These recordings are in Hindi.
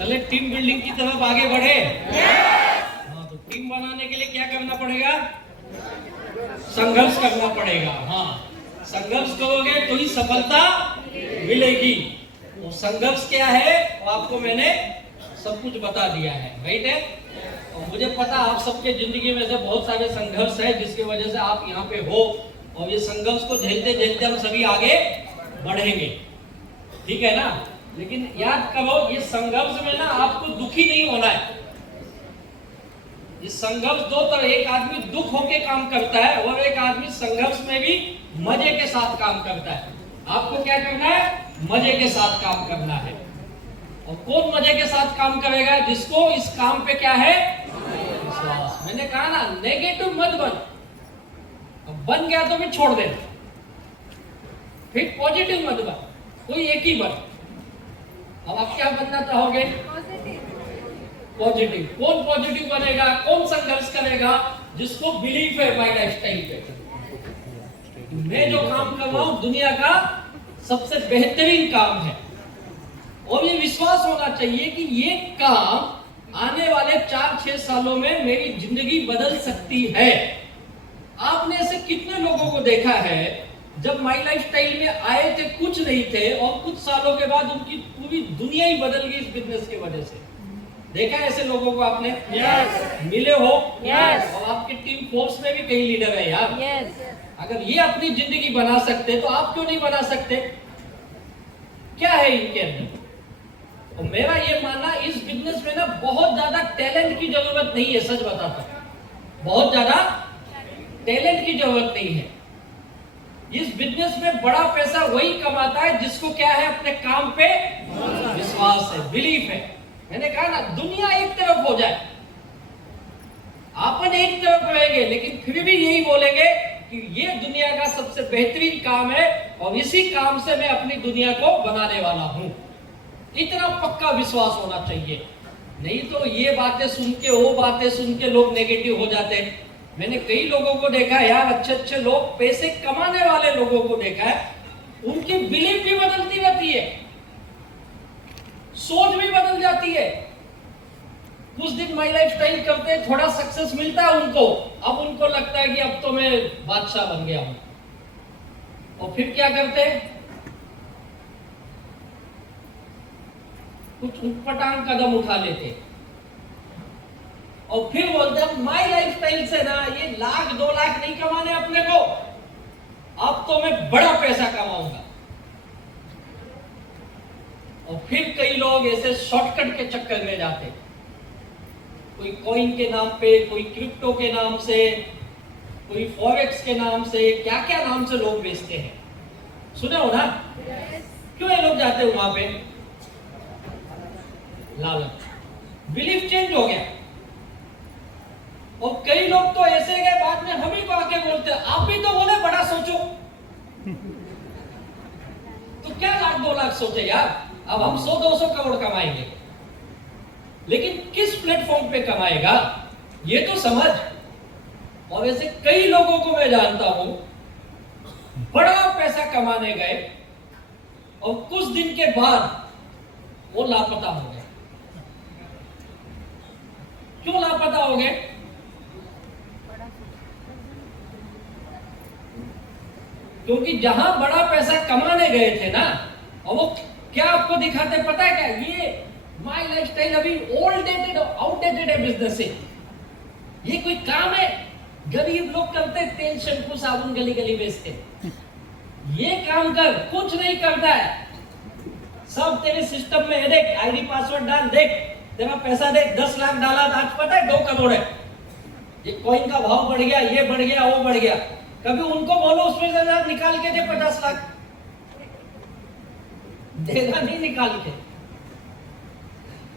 चले टीम बिल्डिंग की तरफ आगे बढ़े। हाँ, तो टीम बनाने के लिए क्या करना पड़ेगा? संघर्ष करना पड़ेगा। हाँ, संघर्ष करोगे तो ही सफलता मिलेगी। तो संघर्ष क्या है वो आपको मैंने सब कुछ बता दिया है, राइट है। और मुझे पता आप सबके जिंदगी में से बहुत सारे संघर्ष है जिसकी वजह से आप यहाँ पे हो, और ये संघर्ष को झेलते झेलते हम सभी आगे बढ़ेंगे, ठीक है ना। लेकिन याद करो ये संघर्ष में ना आपको दुखी नहीं होना है। ये संघर्ष दो तरह, एक आदमी दुख होके काम करता है और एक आदमी संघर्ष में भी मजे के साथ काम करता है। आपको क्या करना है? मजे के साथ काम करना है। और कौन मजे के साथ काम करेगा? जिसको इस काम पे क्या है? विश्वास। मैंने कहा ना नेगेटिव मत बन, बन गया तो भी छोड़ देना। फिर पॉजिटिव मत बन, कोई एक ही बन। अब आप क्या बनना चाहोगे? पॉजिटिव। कौन पॉजिटिव बनेगा? कौन संघर्ष करेगा? जिसको बिलीफ है माय लाइफस्टाइल पे, मैं जो काम कर रहा हूं दुनिया का सबसे बेहतरीन काम है, और ये विश्वास होना चाहिए कि ये काम आने वाले 4-6 सालों में मेरी जिंदगी बदल सकती है। आपने ऐसे कितने लोगों को देखा है जब माय लाइफस्टाइल में आए थे कुछ नहीं थे, और कुछ सालों के बाद उनकी पूरी दुनिया ही बदल गई इस बिजनेस की वजह से। देखा ऐसे लोगों को आपने? मिले हो? और आपकी टीम फोर्स में भी कई लीडर है यार। अगर ये अपनी जिंदगी बना सकते तो आप क्यों नहीं बना सकते? क्या है इनके अंदर? और मेरा ये मानना, इस बिजनेस में ना बहुत ज्यादा टैलेंट की जरूरत नहीं है। सच बताता हूं, बहुत ज्यादा टैलेंट की जरूरत नहीं है। इस बिजनेस में बड़ा पैसा वही कमाता है जिसको क्या है? अपने काम पे विश्वास है, बिलीफ है। मैंने कहा ना दुनिया एक तरफ हो जाए, अपन एक तरफ रहेंगे, लेकिन फिर भी यही बोलेंगे कि ये दुनिया का सबसे बेहतरीन काम है और इसी काम से मैं अपनी दुनिया को बनाने वाला हूं। इतना पक्का विश्वास होना चाहिए। नहीं तो ये बातें सुन के, वो बातें सुन के लोग नेगेटिव हो जाते हैं। मैंने कई लोगों को देखा है यार, अच्छे अच्छे लोग, पैसे कमाने वाले लोगों को देखा है, उनकी बिलीफ भी बदलती रहती है, सोच भी बदल जाती है। कुछ दिन माय लाइफस्टाइल करते हैं, थोड़ा सक्सेस मिलता है उनको, अब उनको लगता है कि अब तो मैं बादशाह बन गया हूं, और फिर क्या करते हैं? कुछ उटपटांग कदम उठा लेते और फिर बोलते हैं माय लाइफस्टाइल से ना ये 1,00,000-2 लाख नहीं कमाने अपने को, अब तो मैं बड़ा पैसा कमाऊंगा। और फिर कई लोग ऐसे शॉर्टकट के चक्कर में जाते हैं, कोई कॉइन के नाम पे, कोई क्रिप्टो के नाम से, कोई फॉरेक्स के नाम से, क्या क्या नाम से लोग बेचते हैं। सुने हो ना? क्यों ये लोग जाते हैं वहां पे? लालच, बिलीफ चेंज हो गया। और कई लोग तो ऐसे गए बाद में हम ही को आके बोलते हैं आप भी तो बोले बड़ा सोचो। तो क्या 1,00,000-2 लाख सोचे यार, अब हम 100-200 करोड़ कमाएंगे, लेकिन किस प्लेटफॉर्म पे कमाएगा ये तो समझ। और ऐसे कई लोगों को मैं जानता हूं, बड़ा पैसा कमाने गए और कुछ दिन के बाद वो लापता हो गए। क्यों लापता हो गए? क्योंकि जहां बड़ा पैसा कमाने गए थे ना, और वो क्या आपको दिखाते पता है क्या? ये माय लाइफस्टाइल अभी ओल्ड डेटेड, आउटडेटेड है बिजनेस से। ये कोई काम है? गरीब लोग करते, तेल शैम्पू साबुन गली गली बेचते। ये काम कर, कुछ नहीं करता है, सब तेरे सिस्टम में है। देख आईडी पासवर्ड डाल, देख तेरा पैसा देख, 10 लाख डाला था, आज पता है 2 करोड़ है। ये कॉइन का भाव बढ़ गया, ये बढ़ गया, वो बढ़ गया। कभी उनको बोलो उसमें से निकाल के दे 50 लाख, देगा नहीं निकाल के,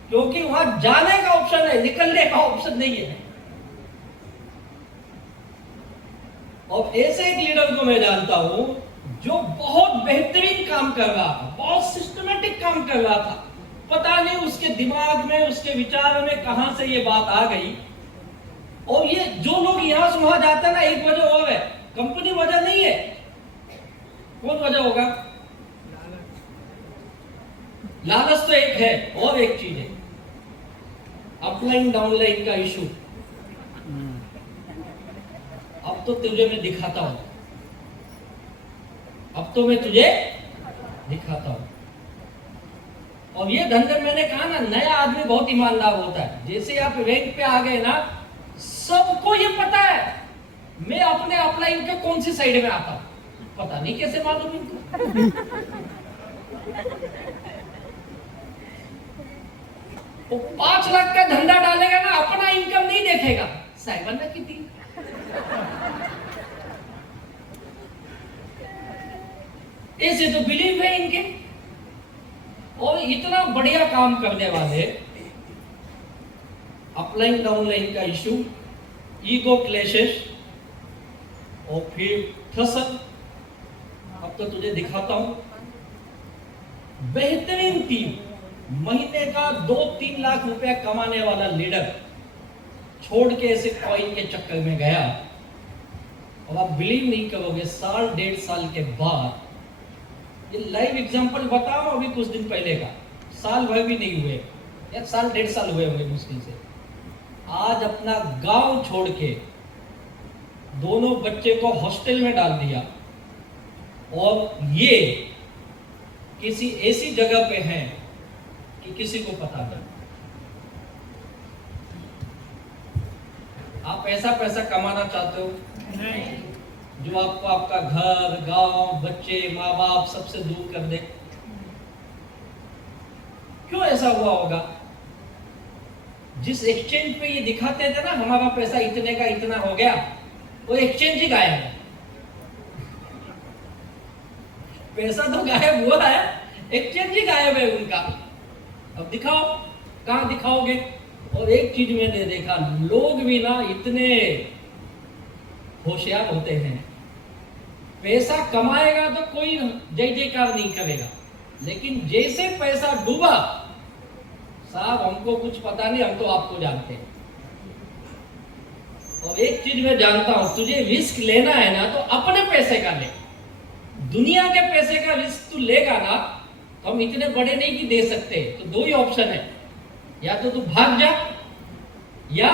क्योंकि वहां जाने का ऑप्शन है, निकलने का ऑप्शन नहीं है। और ऐसे एक लीडर को मैं जानता हूं जो बहुत बेहतरीन काम कर रहा था, बहुत सिस्टमेटिक काम कर रहा था, पता नहीं उसके दिमाग में, उसके विचार में कहां से ये बात आ गई। और ये जो लोग यहां से वहां जाते हैं ना, एक वजह और है, कंपनी वजह नहीं है। कौन वजह होगा? लालच तो एक है, और एक चीज है अपलाइन डाउनलाइन का इशू, अब तो तुझे मैं दिखाता हूं, अब तो मैं तुझे दिखाता हूं। और ये धंधे मैंने कहा ना, नया आदमी बहुत ईमानदार होता है। जैसे आप रैंक पे आ गए ना, सबको ये पता है मैं अपने अपलाइन के कौन सी साइड में आता हूं। पता नहीं कैसे मालूम इनको। वो 5 लाख का धंधा डालेगा ना, अपना इनकम नहीं देखेगा, साइबर में कितनी। ऐसे तो बिलीव है इनके। और इतना बढ़िया काम करने वाले, अपलाइन डाउनलाइन का इशू, ईगो क्लैशेस, और फिर थसल। अब तो तुझे दिखाता हूं बेहतरीन टीम, महीने का 2-3 लाख रुपया कमाने वाला लीडर छोड़ के ऐसे कॉइन के चक्कर में गया। और आप बिलीव नहीं करोगे, 1.5 साल के बाद, ये लाइव एग्जांपल बताओ, अभी कुछ दिन पहले का, साल भर भी नहीं हुए या 1.5 साल हुए होंगे मुश्किल से, आज अपना गांव छोड़ के दोनों बच्चे को हॉस्टल में डाल दिया। और ये किसी ऐसी जगह पे हैं कि किसी को पता नहीं। आप ऐसा पैसा कमाना चाहते हो नहीं, जो आपको आपका घर, गांव, बच्चे, माँ बाप सबसे दूर कर दे? क्यों ऐसा हुआ होगा? जिस एक्सचेंज पे ये दिखाते थे ना हमारा पैसा इतने का इतना हो गया, वो एक्सचेंज ही गायब है। पैसा तो गायब हुआ है, एक्सचेंज ही गायब है उनका। अब दिखाओ, कहां दिखाओगे? और एक चीज मैंने देखा, लोग भी ना इतने होशियार होते हैं, पैसा कमाएगा तो कोई जय जयकार नहीं करेगा, लेकिन जैसे पैसा डूबा, साहब हमको कुछ पता नहीं, हम तो आपको जानते हैं। और एक चीज मैं जानता हूं, तुझे रिस्क लेना है ना तो अपने पैसे का ले। दुनिया के पैसे का रिस्क तू लेगा ना, तो हम इतने बड़े नहीं कि दे सकते। तो 2 ही ऑप्शन है, या तो तू भाग जा, या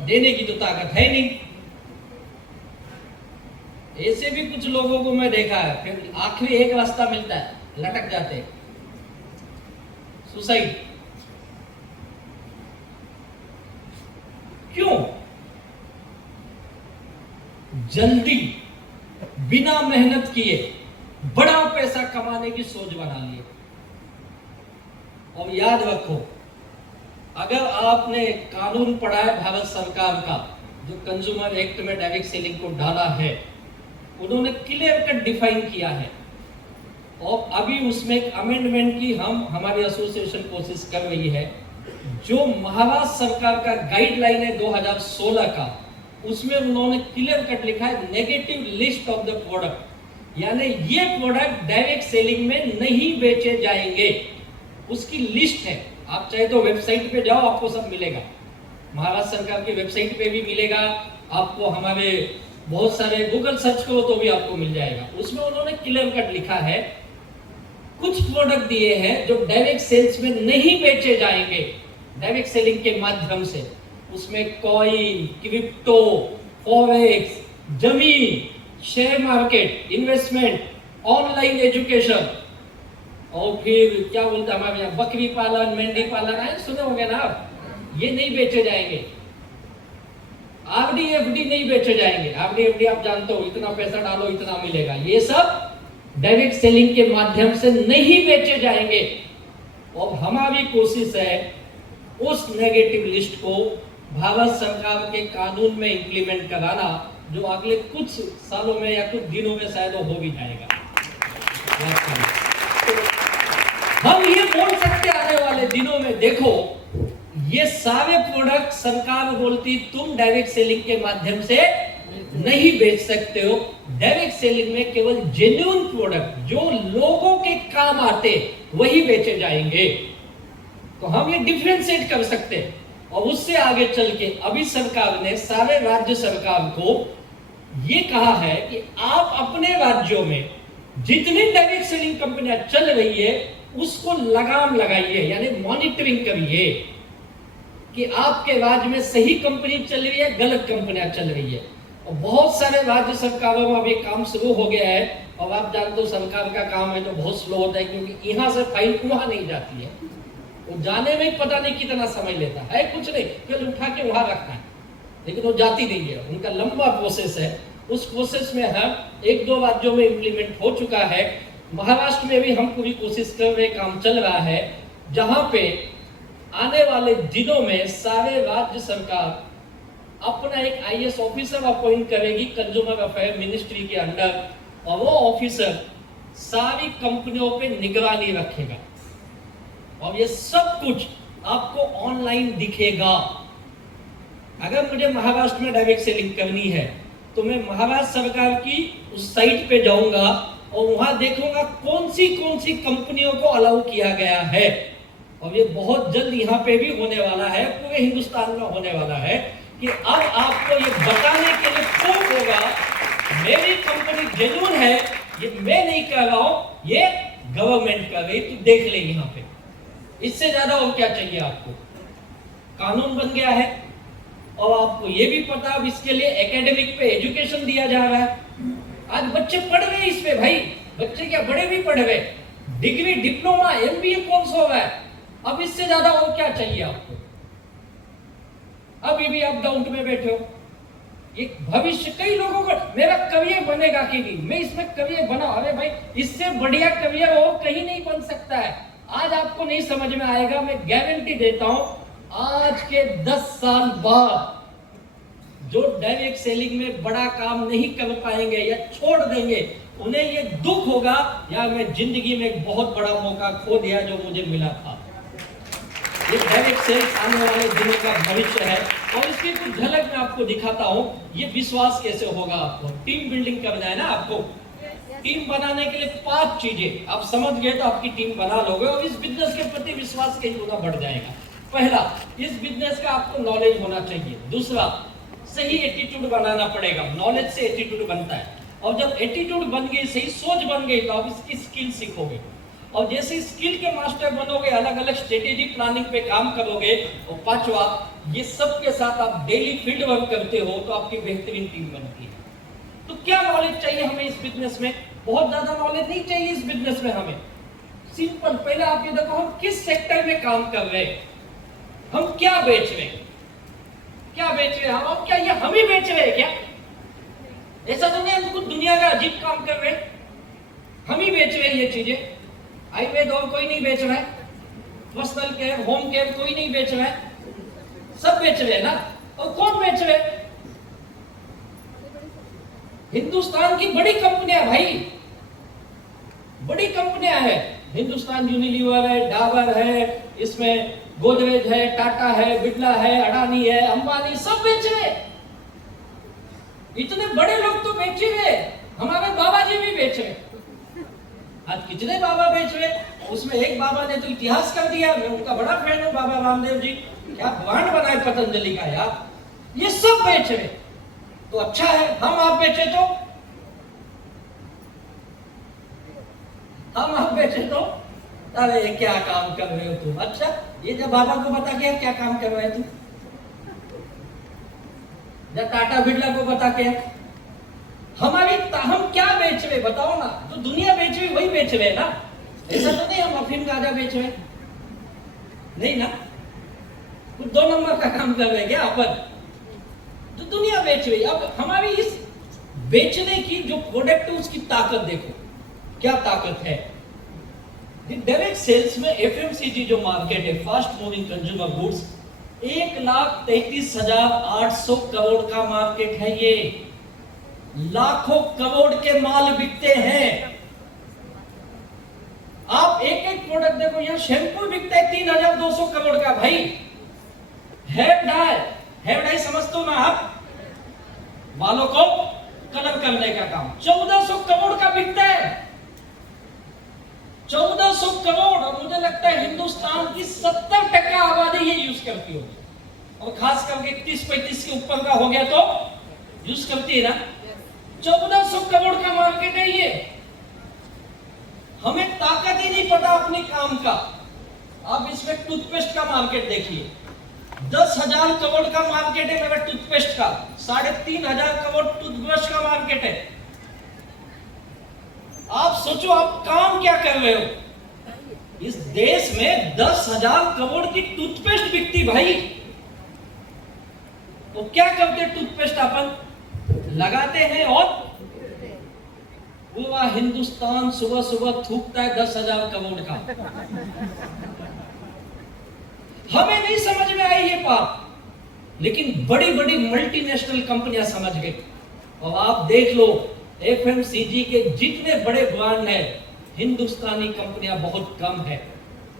देने की तो ताकत है नहीं। ऐसे भी कुछ लोगों को मैं देखा है, फिर आखिरी एक रास्ता मिलता है, लटक जाते हैं, सुसाइड। क्यों? जल्दी बिना मेहनत किए बड़ा पैसा कमाने की सोच बना लिए। और याद रखो, अगर आपने कानून पढ़ा है भारत सरकार का, जो कंज्यूमर एक्ट में डायरेक्ट सेलिंग को डाला है, उन्होंने क्लियर कट डिफाइन किया है। और अभी उसमें एक अमेंडमेंट की हमारी एसोसिएशन कोशिश कर रही है। जो महाराष्ट्र सरकार का गाइडलाइन है 2016 का, उसमें उन्होंने क्लियर कट लिखा है negative list of the product, यानी ये प्रोडक्ट डायरेक्ट सेलिंग में नहीं बेचे जाएंगे, उसकी लिस्ट है। आप चाहे तो वेबसाइट पे जाओ, आपको सब मिलेगा। महाराष्ट्र सरकार की वेबसाइट पे भी मिलेगा आपको, हमारे बहुत सारे गूगल सर्च करो तो भी आपको मिल जाएगा। उसमें उन्होंने क्लियर कट लिखा है, कुछ प्रोडक्ट दिए हैं जो डायरेक्ट सेल्स में नहीं बेचे जाएंगे डायरेक्ट सेलिंग के माध्यम से। उसमें कॉइन, क्रिप्टो, फॉरेक्स, जमीन, share market, investment, online education, और फिर क्या बोलते हैं हमारे यहाँ बकरी पालन, मेंढी पालन है, सुने होंगे ना आप, ये नहीं बेचे जाएंगे। आरडी एफडी नहीं बेचे जाएंगे। आरडी एफडी आप जानते हो, इतना पैसा डालो इतना मिलेगा, ये सब डायरेक्ट सेलिंग के माध्यम से नहीं बेचे जाएंगे। और हमारी कोशिश है उस नेगेटिव लिस्ट को भारत सरकार के कानून में इंप्लीमेंट कराना, जो अगले कुछ सालों में या कुछ दिनों में शायद हो भी जाएगा। हम ये बोल सकते आने वाले दिनों में, देखो ये सारे प्रोडक्ट सरकार बोलती तुम डायरेक्ट सेलिंग के माध्यम से नहीं बेच सकते हो। डायरेक्ट सेलिंग में केवल जेन्युइन प्रोडक्ट जो लोगों के काम आते वही बेचे जाएंगे। तो हम ये डिफरेंशिएट कर सकते हैं। और उससे आगे चल के अभी सरकार ने सारे राज्य सरकार को ये कहा है कि आप अपने राज्यों में जितनी डायरेक्ट सेलिंग कंपनियां चल रही है उसको लगाम लगाइए, यानी मॉनिटरिंग करिए कि आपके राज्य में सही कंपनी चल रही है, गलत कंपनियां चल रही है। और बहुत सारे राज्य सरकारों में अभी काम शुरू हो गया है, और आप जानते हो सरकार का काम है तो बहुत स्लो होता है, क्योंकि यहाँ से फाइल वहां नहीं जाती है, वो जाने में पता नहीं कितना समय लेता है, कुछ नहीं, फिर उठा के वहां रखना है, लेकिन वो जाती नहीं है, उनका लंबा प्रोसेस है। उस प्रोसेस में हम 1-2 राज्यों में इंप्लीमेंट हो चुका है। महाराष्ट्र में भी हम पूरी कोशिश कर रहे, काम चल रहा है, जहां पे आने वाले दिनों में सारे राज्य सरकार अपना एक आईएएस ऑफिसर अपॉइंट करेगी कंज्यूमर अफेयर मिनिस्ट्री के अंडर, और वो ऑफिसर सारी कंपनियों पे निगरानी रखेगा, और ये सब कुछ आपको ऑनलाइन दिखेगा। अगर मुझे महाराष्ट्र में डायरेक्ट सेलिंग करनी है तो मैं महाराष्ट्र सरकार की उस साइट पे जाऊंगा और वहां देखूंगा कौन सी कंपनियों को अलाउ किया गया है, और ये बहुत जल्द यहाँ पे भी होने वाला है, पूरे हिंदुस्तान में होने वाला है, कि अब आपको ये बताने के लिए प्रूफ होगा मेरी कंपनी जेन्युइन है, ये मैं नहीं कर रहा हूं, ये गवर्नमेंट कर रही, तो देख ले यहाँ पे। इससे ज्यादा और क्या चाहिए आपको? कानून बन गया है, और आपको ये भी पता, अब इसके लिए एकेडमिक पे एजुकेशन दिया जा रहा है। आज बच्चे पढ़ रहे हैं इस पे भाई, बच्चे क्या बड़े भी पढ़ रहे, डिग्री, डिप्लोमा, एमबीए कोर्स हो रहा है, अब इससे ज्यादा और क्या चाहिए आपको? अभी भी आप डाउट में बैठे हो, एक भविष्य कई लोगों को मेरा करियर बनेगा कि नहीं, मैं इसमें करियर बना, अरे भाई इससे बढ़िया करियर और कहीं नहीं बन सकता है। आज आपको नहीं समझ में आएगा, मैं गारंटी देता हूं, आज के 10 साल बाद जो डायरेक्ट सेलिंग में बड़ा काम नहीं कर पाएंगे या छोड़ देंगे, उन्हें ये दुख होगा, यार मैं जिंदगी में एक बहुत बड़ा मौका खो दिया जो मुझे मिला था। ये डायरेक्ट सेल्स आने वाले दिनों का भविष्य है, और इसकी कुछ झलक मैं आपको दिखाता हूं। ये विश्वास कैसे होगा? आपको टीम बिल्डिंग करना है ना, आपको टीम बनाने के लिए 5 चीजें आप समझ गए तो आपकी टीम बना लोगे, और इस बिजनेस के प्रति विश्वास कई गुना बढ़ जाएगा। पहला, इस बिजनेस का आपको नॉलेज होना चाहिए। दूसरा, सही एटीट्यूड बनाना पड़ेगा, नॉलेज से एटीट्यूड बनता है, और जब एटीट्यूड बन गई, सही सोच बन गई, तो आप इसकी स्किल सीखोगे, और जैसे स्किल के मास्टर बनोगे, अलग अलग स्ट्रेटेजी प्लानिंग पे काम करोगे। और 5वां, ये सब के साथ आप डेली फील्ड वर्क करते हो तो आपकी बेहतरीन टीम बनती है। तो क्या नॉलेज चाहिए हमें इस बिजनेस में? बहुत ज्यादा नॉलेज नहीं चाहिए इस बिजनेस में हमें, सिंपल। पहले आप ये देखो, हम किस सेक्टर में काम कर रहे हैं, हम क्या बेच रहे हैं, क्या बेच रहे हैं हम, क्या ये हम ही बेच रहे हैं क्या? ऐसा तो नहीं हम कुछ दुनिया का अजीब काम कर रहे हैं, हम ही बेच रहे हैं ये चीजें। आयुर्वेद और कोई नहीं बेच रहा है, पर्सनल केयर, होम केयर कोई नहीं बेच रहा है, सब बेच रहे हैं ना। और कौन बेच रहे हैं? हिंदुस्तान की बड़ी कंपनियां भाई, बड़ी कंपनियां हैं, हिंदुस्तान यूनिलीवर है, डाबर है, इसमें गोदरेज है, टाटा है, बिरला है, अडानी है, अंबानी, सब बेच रहे। इतने बड़े लोग तो बेच ही रहे, हमारे बाबा जी भी बेच रहे। आज कितने बाबा बेच रहे, उसमें एक बाबा ने तो इतिहास कर दिया, मैं उनका बड़ा फैन हूं, बाबा रामदेव जी, क्या ब्रांड बनाए पतंजलि का यार। ये सब बेच रहे तो अच्छा है, हम आप बेचे तो, हम आप बेचे तो, अरे क्या काम कर रहे हो तुम? अच्छा, ये जब बाबा को बता के क्या काम कर रहे तुम, जब टाटा बिरला को बता के हम क्या बेच रहे बताओ ना? तो दुनिया बेच रही वही बेच रहे ना, ऐसा तो नहीं हम अफीम गांजा बेच रहे, नहीं ना, कुछ 2 नंबर का काम कर रहे क्या अपन? तो दुनिया बेच रही। अब हमारी इस बेचने की जो प्रोडक्ट है उसकी ताकत देखो, क्या ताकत है। डायरेक्ट सेल्स में एफएमसीजी जो मार्केट है, fast moving consumer goods, 1,33,800 crore का मार्केट है। ये लाखों करोड़ के माल बिकते हैं। आप एक एक प्रोडक्ट देखो, यहां शैम्पू बिकता है 3,200 करोड़ का भाई। हेयर डाई समझते हो ना आप, बालों को कलर करने का काम 1400 करोड़ का बिकता है, 1400 करोड़। और मुझे लगता है हिंदुस्तान की 70% आबादी ये यूज करती होगी, और खास करके 30-35 के ऊपर का हो गया तो यूज करती है ना। 1400 करोड़ का मार्केट है ये। हमें ताकत ही नहीं पता अपने काम का। आप इसमें टूथपेस्ट का मार्केट देखिए, 10,000 करोड़ का मार्केट है मगर टूथपेस्ट का, 3,500 करोड़ टूथब्रश का मार्केट है। आप सोचो आप काम क्या कर रहे हो। इस देश में 10,000 करोड़ की टूथपेस्ट बिकती भाई। तो क्या करते टूथपेस्ट अपन लगाते हैं और पूरा हिंदुस्तान सुबह सुबह थूकता है 10,000 करोड़ का। हमें नहीं समझ में आई ये बात, लेकिन बड़ी बड़ी मल्टीनेशनल कंपनियां समझ गई। और आप देख लो एफएमसीजी के जितने बड़े ब्रांड हैं, हिंदुस्तानी कंपनियां बहुत कम है।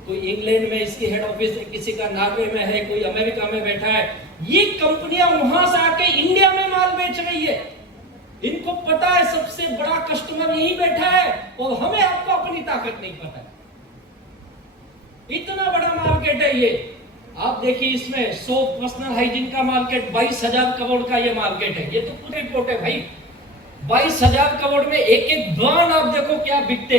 कोई इंग्लैंड में इसकी हेड ऑफिस है, किसी का नॉर्वे में है, कोई अमेरिका में बैठा है। ये कंपनियां वहां से आके इंडिया में माल बेच रही है। इनको पता है सबसे बड़ा कस्टमर यही बैठा है, और हमें आपको अपनी ताकत नहीं पता है। इतना बड़ा मार्केट है ये। आप देखिए इसमें सोप, पर्सनल हाइजीन का मार्केट 22,000 करोड़ का ये मार्केट है। ये तो पूरी रिपोर्ट है भाई। 22,000 करोड़ में एक एक ब्रांड आप देखो क्या बिकते।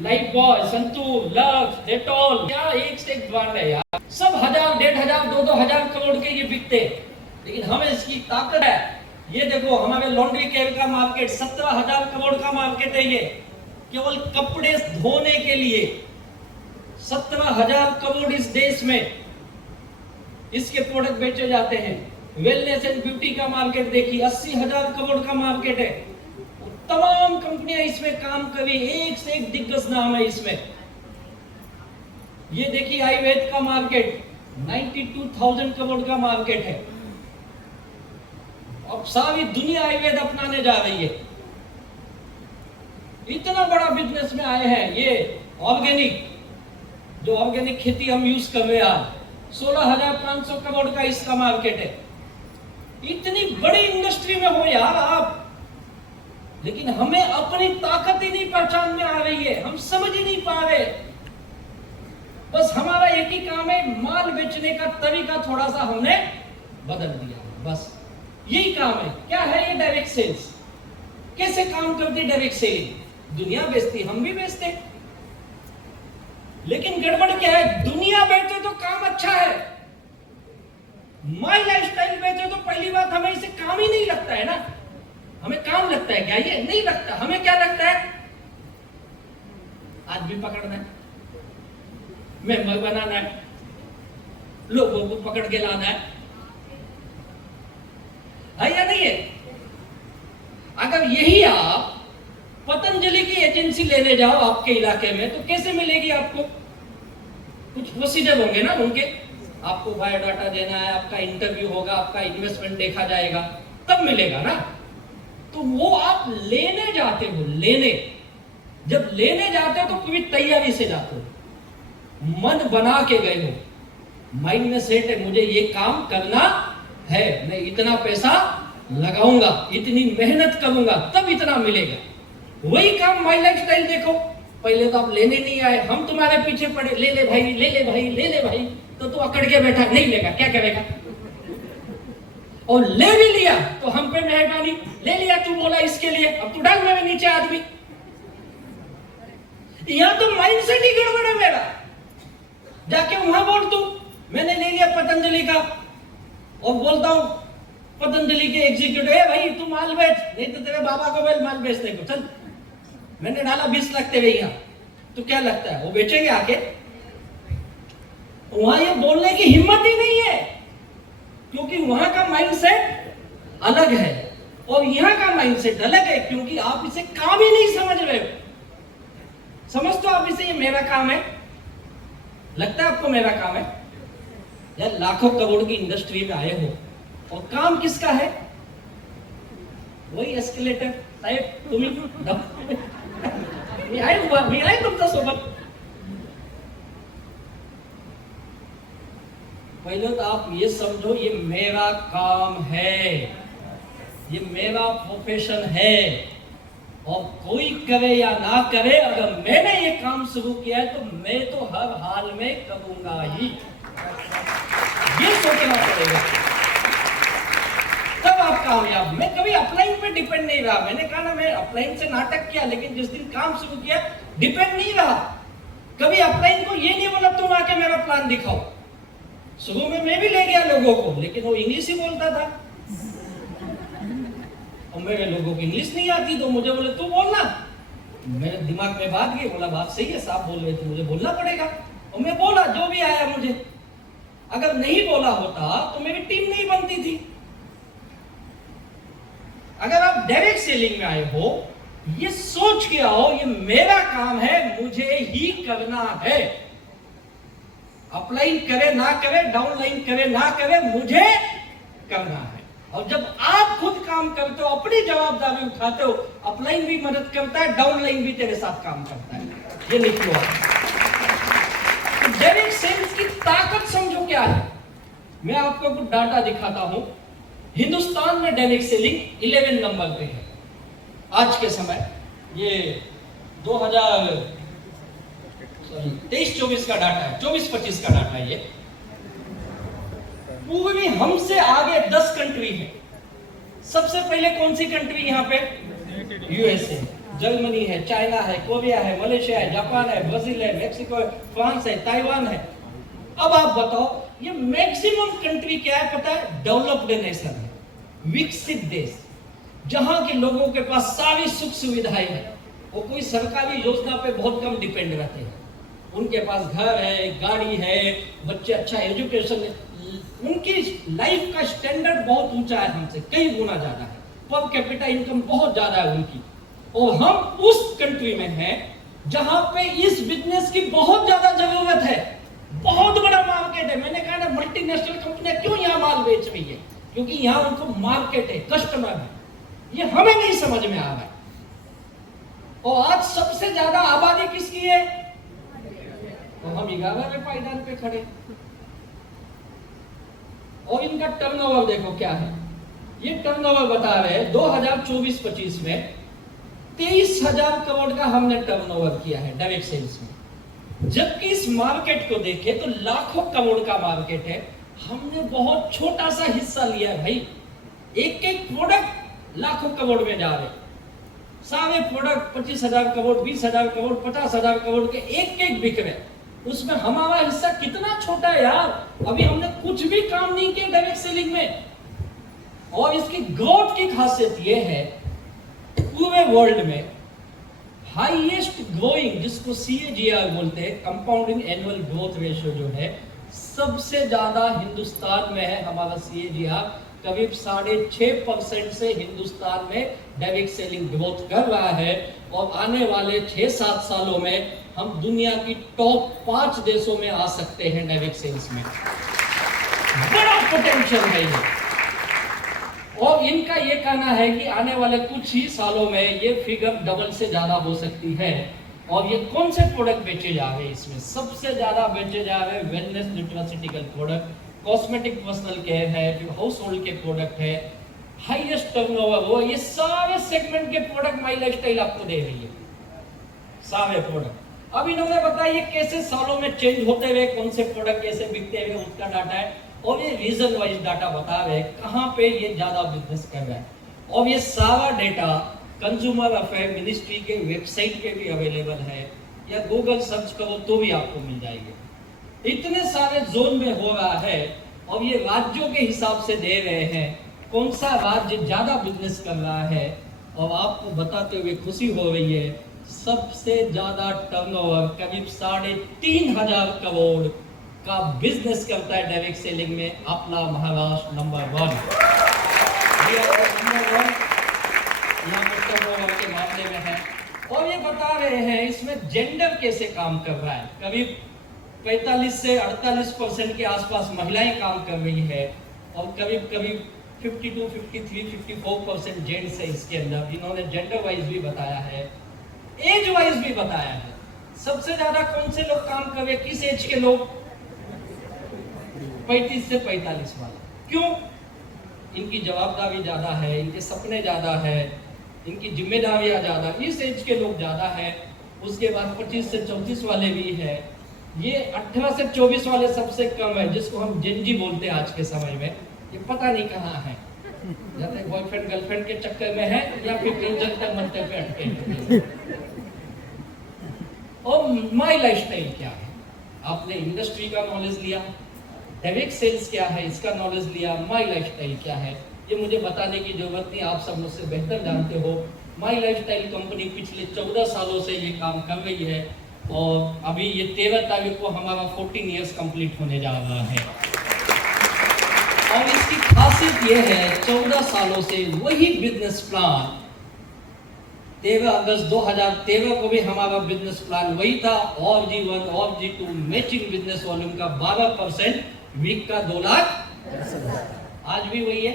Life boy, santoor, lux, Dettol, क्या एक से एक ब्रांड है यार। सब 1,000, 1,500, 2,000 करोड़ के ये बिकते। लेकिन हमें इसकी ताकत है। ये देखो हमारे लॉन्ड्री केयर का मार्केट 17,000 करोड़ का मार्केट है। ये केवल कपड़े धोने के लिए 17,000 करोड़ इस देश में इसके प्रोडक्ट बेचे जाते हैं। वेलनेस एंड ब्यूटी का मार्केट देखिए 80,000 करोड़ का मार्केट है। तमाम कंपनियां इसमें काम करी, एक से एक दिग्गज नाम है इसमें। ये देखिए आयुर्वेद का मार्केट 92,000 करोड़ का मार्केट है। अब सारी दुनिया आयुर्वेद अपनाने जा रही है। इतना बड़ा बिजनेस में आए हैं। ये ऑर्गेनिक, जो ऑर्गेनिक खेती हम यूज कर रहे हैं, 16,500 करोड़ का इसका मार्केट है। इतनी बड़ी इंडस्ट्री में हो यार आप, लेकिन हमें अपनी ताकत ही नहीं पहचान में आ रही है। हम समझ ही नहीं पा रहे। बस हमारा एक ही काम है, माल बेचने का तरीका थोड़ा सा हमने बदल दिया, बस यही काम है। क्या है ये डायरेक्ट सेल्स। कैसे काम करती डायरेक्ट सेलिंग। दुनिया बेचती, हम भी बेचते, लेकिन गड़बड़ क्या है, दुनिया बेचे तो काम अच्छा है, माई लाइफस्टाइल बेचे तो पहली बात हमें इसे काम ही नहीं लगता है ना। हमें काम लगता है क्या, ये नहीं लगता। हमें क्या लगता है, आदमी पकड़ना है, मेंबर बनाना है, लोगों को पकड़ के लाना है या नहीं है। अगर यही आप पतंजलि की एजेंसी लेने जाओ आपके इलाके में, तो कैसे मिलेगी आपको। कुछ प्रोसीजर होंगे ना उनके, आपको बायोडाटा देना है, आपका इंटरव्यू होगा, आपका इन्वेस्टमेंट देखा जाएगा, तब मिलेगा ना। तो वो आप लेने जाते हो, लेने जब लेने जाते हो तो पूरी तैयारी से जाते हो, मन बना के गए हो, माइंड में सेट है मुझे ये काम करना है, मैं इतना पैसा लगाऊंगा, इतनी मेहनत करूंगा, तब इतना मिलेगा। वही काम माई लाइफस्टाइल देखो, पहले तो आप लेने नहीं आए, हम तुम्हारे पीछे पड़े, ले ले भाई, ले ले भाई, ले ले भाई, तो तू अकड़ के बैठा, नहीं लेगा, क्या करेगा। और ले भी लिया तो हम पे मेहरबानी, ले लिया तू बोला इसके लिए, अब तू डाल मेरे नीचे आदमी। यहां तो माइंडसेट ही गड़बड़ है मेरा। जाके वहां बोल तू मैंने ले लिया पतंजलि का, और बोलता हूं पतंजलि के एग्जीक्यूटिव है भाई तू माल बेच, नहीं तो तेरे बाबा को बोल माल बेचने को, चल मैंने डाला 20 लाख तेरे यहाँ, तो क्या लगता है वो बेचेंगे आके। वहां ये बोलने की हिम्मत ही नहीं है, क्योंकि वहां का माइंडसेट अलग है और यहां का माइंडसेट अलग है, क्योंकि आप इसे काम ही नहीं समझ रहे हो। समझ तो आप इसे ये मेरा काम है, लगता है आपको मेरा काम है। यार लाखों करोड़ की इंडस्ट्री में आए हो और काम किसका है, वही एस्केलेटर साहेब तुम्ही मी आहे तुमच्या सोबत। पहले तो आप ये समझो ये मेरा काम है, ये मेरा प्रोफेशन है, और कोई करे या ना करे, अगर मैंने ये काम शुरू किया है तो मैं तो हर हाल में करूंगा ही, ये सोचना पड़ेगा, तब आप कामयाब। मैं कभी अपलाइन पे डिपेंड नहीं रहा। मैंने कहा ना मैं अपलाइन से नाटक किया, लेकिन जिस दिन काम शुरू किया डिपेंड नहीं रहा, कभी अपलाइन को ये नहीं बोला तुम आके मेरा प्लान दिखाओ। शुरू में मैं भी ले गया लोगों को, लेकिन वो इंग्लिश ही बोलता था और मेरे लोगों को इंग्लिश नहीं आती, तो मुझे बोले तू बोलना। मेरे दिमाग में बात गई, बोला बात सही है, साहब बोल रहे थे, मुझे बोलना पड़ेगा। और मैं बोला जो भी आया मुझे। अगर नहीं बोला होता तो मेरी टीम नहीं बनती थी। अगर आप डायरेक्ट सेलिंग में आए हो, ये सोच के आओ ये मेरा काम है, मुझे ही करना है। अपलाइन करे ना करे, डाउनलाइन करे ना करे, मुझे करना है। और जब आप खुद काम करते हो, अपनी जवाबदारी उठाते हो, अपलाइन भी मदद करता है, डाउनलाइन भी तेरे साथ काम करता है। ये लिख लो आप। तो डायरेक्ट सेल्स की ताकत समझो क्या है। मैं आपको कुछ डाटा दिखाता हूं। हिंदुस्तान में डायरेक्ट सेलिंग 11 नंबर पे है आज के समय। ये 2023-24 का डाटा है, 24-25 का डाटा है। ये पूरी हमसे आगे 10 कंट्री है। सबसे पहले कौन सी कंट्री यहाँ पे? यूएसए, जर्मनी है, चाइना है, कोरिया है, मलेशिया है, जापान है, ब्राजील है, मेक्सिको है, फ्रांस है, ताइवान है। अब आप बताओ ये मैक्सिमम कंट्री क्या है पता है? डेवलप्ड नेशन है, विकसित देश, जहां के लोगों के पास सारी सुख सुविधाएं हैं। वो कोई सरकारी योजना पे बहुत कम डिपेंड रहते हैं। उनके पास घर है, गाड़ी है, बच्चे अच्छा एजुकेशन है, उनकी लाइफ का स्टैंडर्ड बहुत ऊंचा है, हमसे कई गुना ज्यादा है। पर कैपिटा इनकम बहुत ज्यादा है उनकी। और हम उस कंट्री में हैं जहां पे इस बिजनेस की बहुत ज्यादा जरूरत है। बहुत बड़ा मार्केट है। मैंने कहा ना, मल्टीनेशनल कंपनियां क्यों यहाँ माल बेच रही है? क्योंकि यहाँ उनको मार्केट है, कस्टमर है। ये हमें नहीं समझ में आ रहा है। और आज सबसे ज्यादा आबादी किसकी है? तो हम 11वें पायदान पे खड़े। और इनका टर्नओवर देखो क्या है। ये टर्नओवर बता रहे हैं 2024-25 में 23,000 करोड़ का हमने टर्नओवर किया है डायरेक्ट सेल्स में। जबकि इस मार्केट को देखें तो लाखों करोड़ का मार्केट है। हमने बहुत छोटा सा हिस्सा लिया है भाई। एक एक प्रोडक्ट लाखों करोड़ में जा रहे। सारे प्रोडक्ट 25,000 करोड़, 20,000 करोड़, 50,000 करोड़ के एक एक बिक रहे। उसमें हमारा हिस्सा कितना छोटा है यार। अभी हमने कुछ भी काम नहीं किया डायरेक्ट सेलिंग में। और इसकी ग्रोथ की खासियत यह है, पूरे वर्ल्ड में हाईएस्ट ग्रोइंग, जिसको CAGR बोलते हैं, कंपाउंडिंग एनुअल ग्रोथ रेशियो जो है, सबसे ज्यादा हिंदुस्तान में है हमारा CAGR। करीब 6.5% से हिंदुस्तान में डायरेक्ट सेलिंग ग्रोथ कर रहा है। और आने वाले 6-7 सालों में हम दुनिया की टॉप 5 देशों में आ सकते हैं डायरेक्ट सेल्स में। बड़ा पोटेंशियल है ये। और इनका ये कहना है कि आने वाले कुछ ही सालों में ये फिगर डबल से ज्यादा हो सकती है। और ये कौन से प्रोडक्ट बेचे जा रहे हैं? इसमें सबसे ज्यादा बेचे जा रहे हैं wellness nutraceutical product, cosmetic personal care है, हाउस होल्ड के प्रोडक्ट है, हाईएस्ट टर्नओवर हो। ये सारे सेगमेंट के प्रोडक्ट माई लाइफस्टाइल आपको दे रही है, सारे प्रोडक्ट। अब इन्होंने बताया ये कैसे सालों में चेंज होते हुए, कौन से प्रोडक्ट कैसे बिकते हुए, उसका डाटा है। और ये रीजन वाइज डाटा बता रहे हैं कहां पे ये ज्यादा बिजनेस कर रहा है। और ये सारा डेटा कंज्यूमर अफेयर मिनिस्ट्री के वेबसाइट पे भी अवेलेबल है, या गूगल सर्च करो तो भी आपको मिल जाएगी। इतने सारे जोन में हो रहा है। और ये राज्यों के हिसाब से दे रहे हैं कौन सा राज्य ज्यादा बिजनेस कर रहा है। और आपको बताते हुए खुशी हो रही है, सबसे ज्यादा टर्नओवर करीब 3,500 करोड़ का बिजनेस करता है डायरेक्ट सेलिंग में अपना महाराष्ट्र नंबर 1। यहाँ टर्नओवर के मामले में है। और ये बता रहे हैं इसमें जेंडर कैसे काम कर रहा है। करीब 45 से 48% के आसपास महिलाएं काम कर रही है। और करीब 52, 53, 54% जेंट्स है इसके अंदर। इन्होंने जेंडर वाइज भी बताया है, एज वाइज भी बताया है। सबसे ज्यादा कौन से लोग काम कर रहे, किस एज के लोग? 35 से 45 वाले। क्यों? इनकी जवाबदारी ज्यादा है, इनके सपने ज्यादा है, इनकी जिम्मेदारियां ज्यादा, इस एज के लोग ज्यादा है। उसके बाद 25 से 34 वाले भी है। ये 18 से 24 वाले सबसे कम है, जिसको हम जेनजी बोलते हैं आज के समय में। ये पता नहीं कहाँ है, या तो बॉयफ्रेंड गर्लफ्रेंड के चक्कर में है, या फिर कहीं जंतर मंतर पे अटके। और माई लाइफस्टाइल क्या है। आपने इंडस्ट्री का नॉलेज लिया, डायरेक्ट सेल्स क्या है इसका नॉलेज लिया, माई लाइफस्टाइल क्या है ये मुझे बताने की जरूरत नहीं, आप सब मुझसे बेहतर जानते हो। माई लाइफस्टाइल कंपनी पिछले 14 सालों से ये काम कर रही है और अभी ये 13 तारीख को हमारा 14 ईयर्स कंप्लीट होने जा रहा है। और इसकी खासियत ये है 14 सालों से वही बिजनेस प्लान, 13 अगस्त 2013 को भी हमारा बिजनेस प्लान वही था, और G1 और G2 मैचिंग बिजनेस वॉल्यूम का 12%, वीक का 2 लाख, आज भी वही है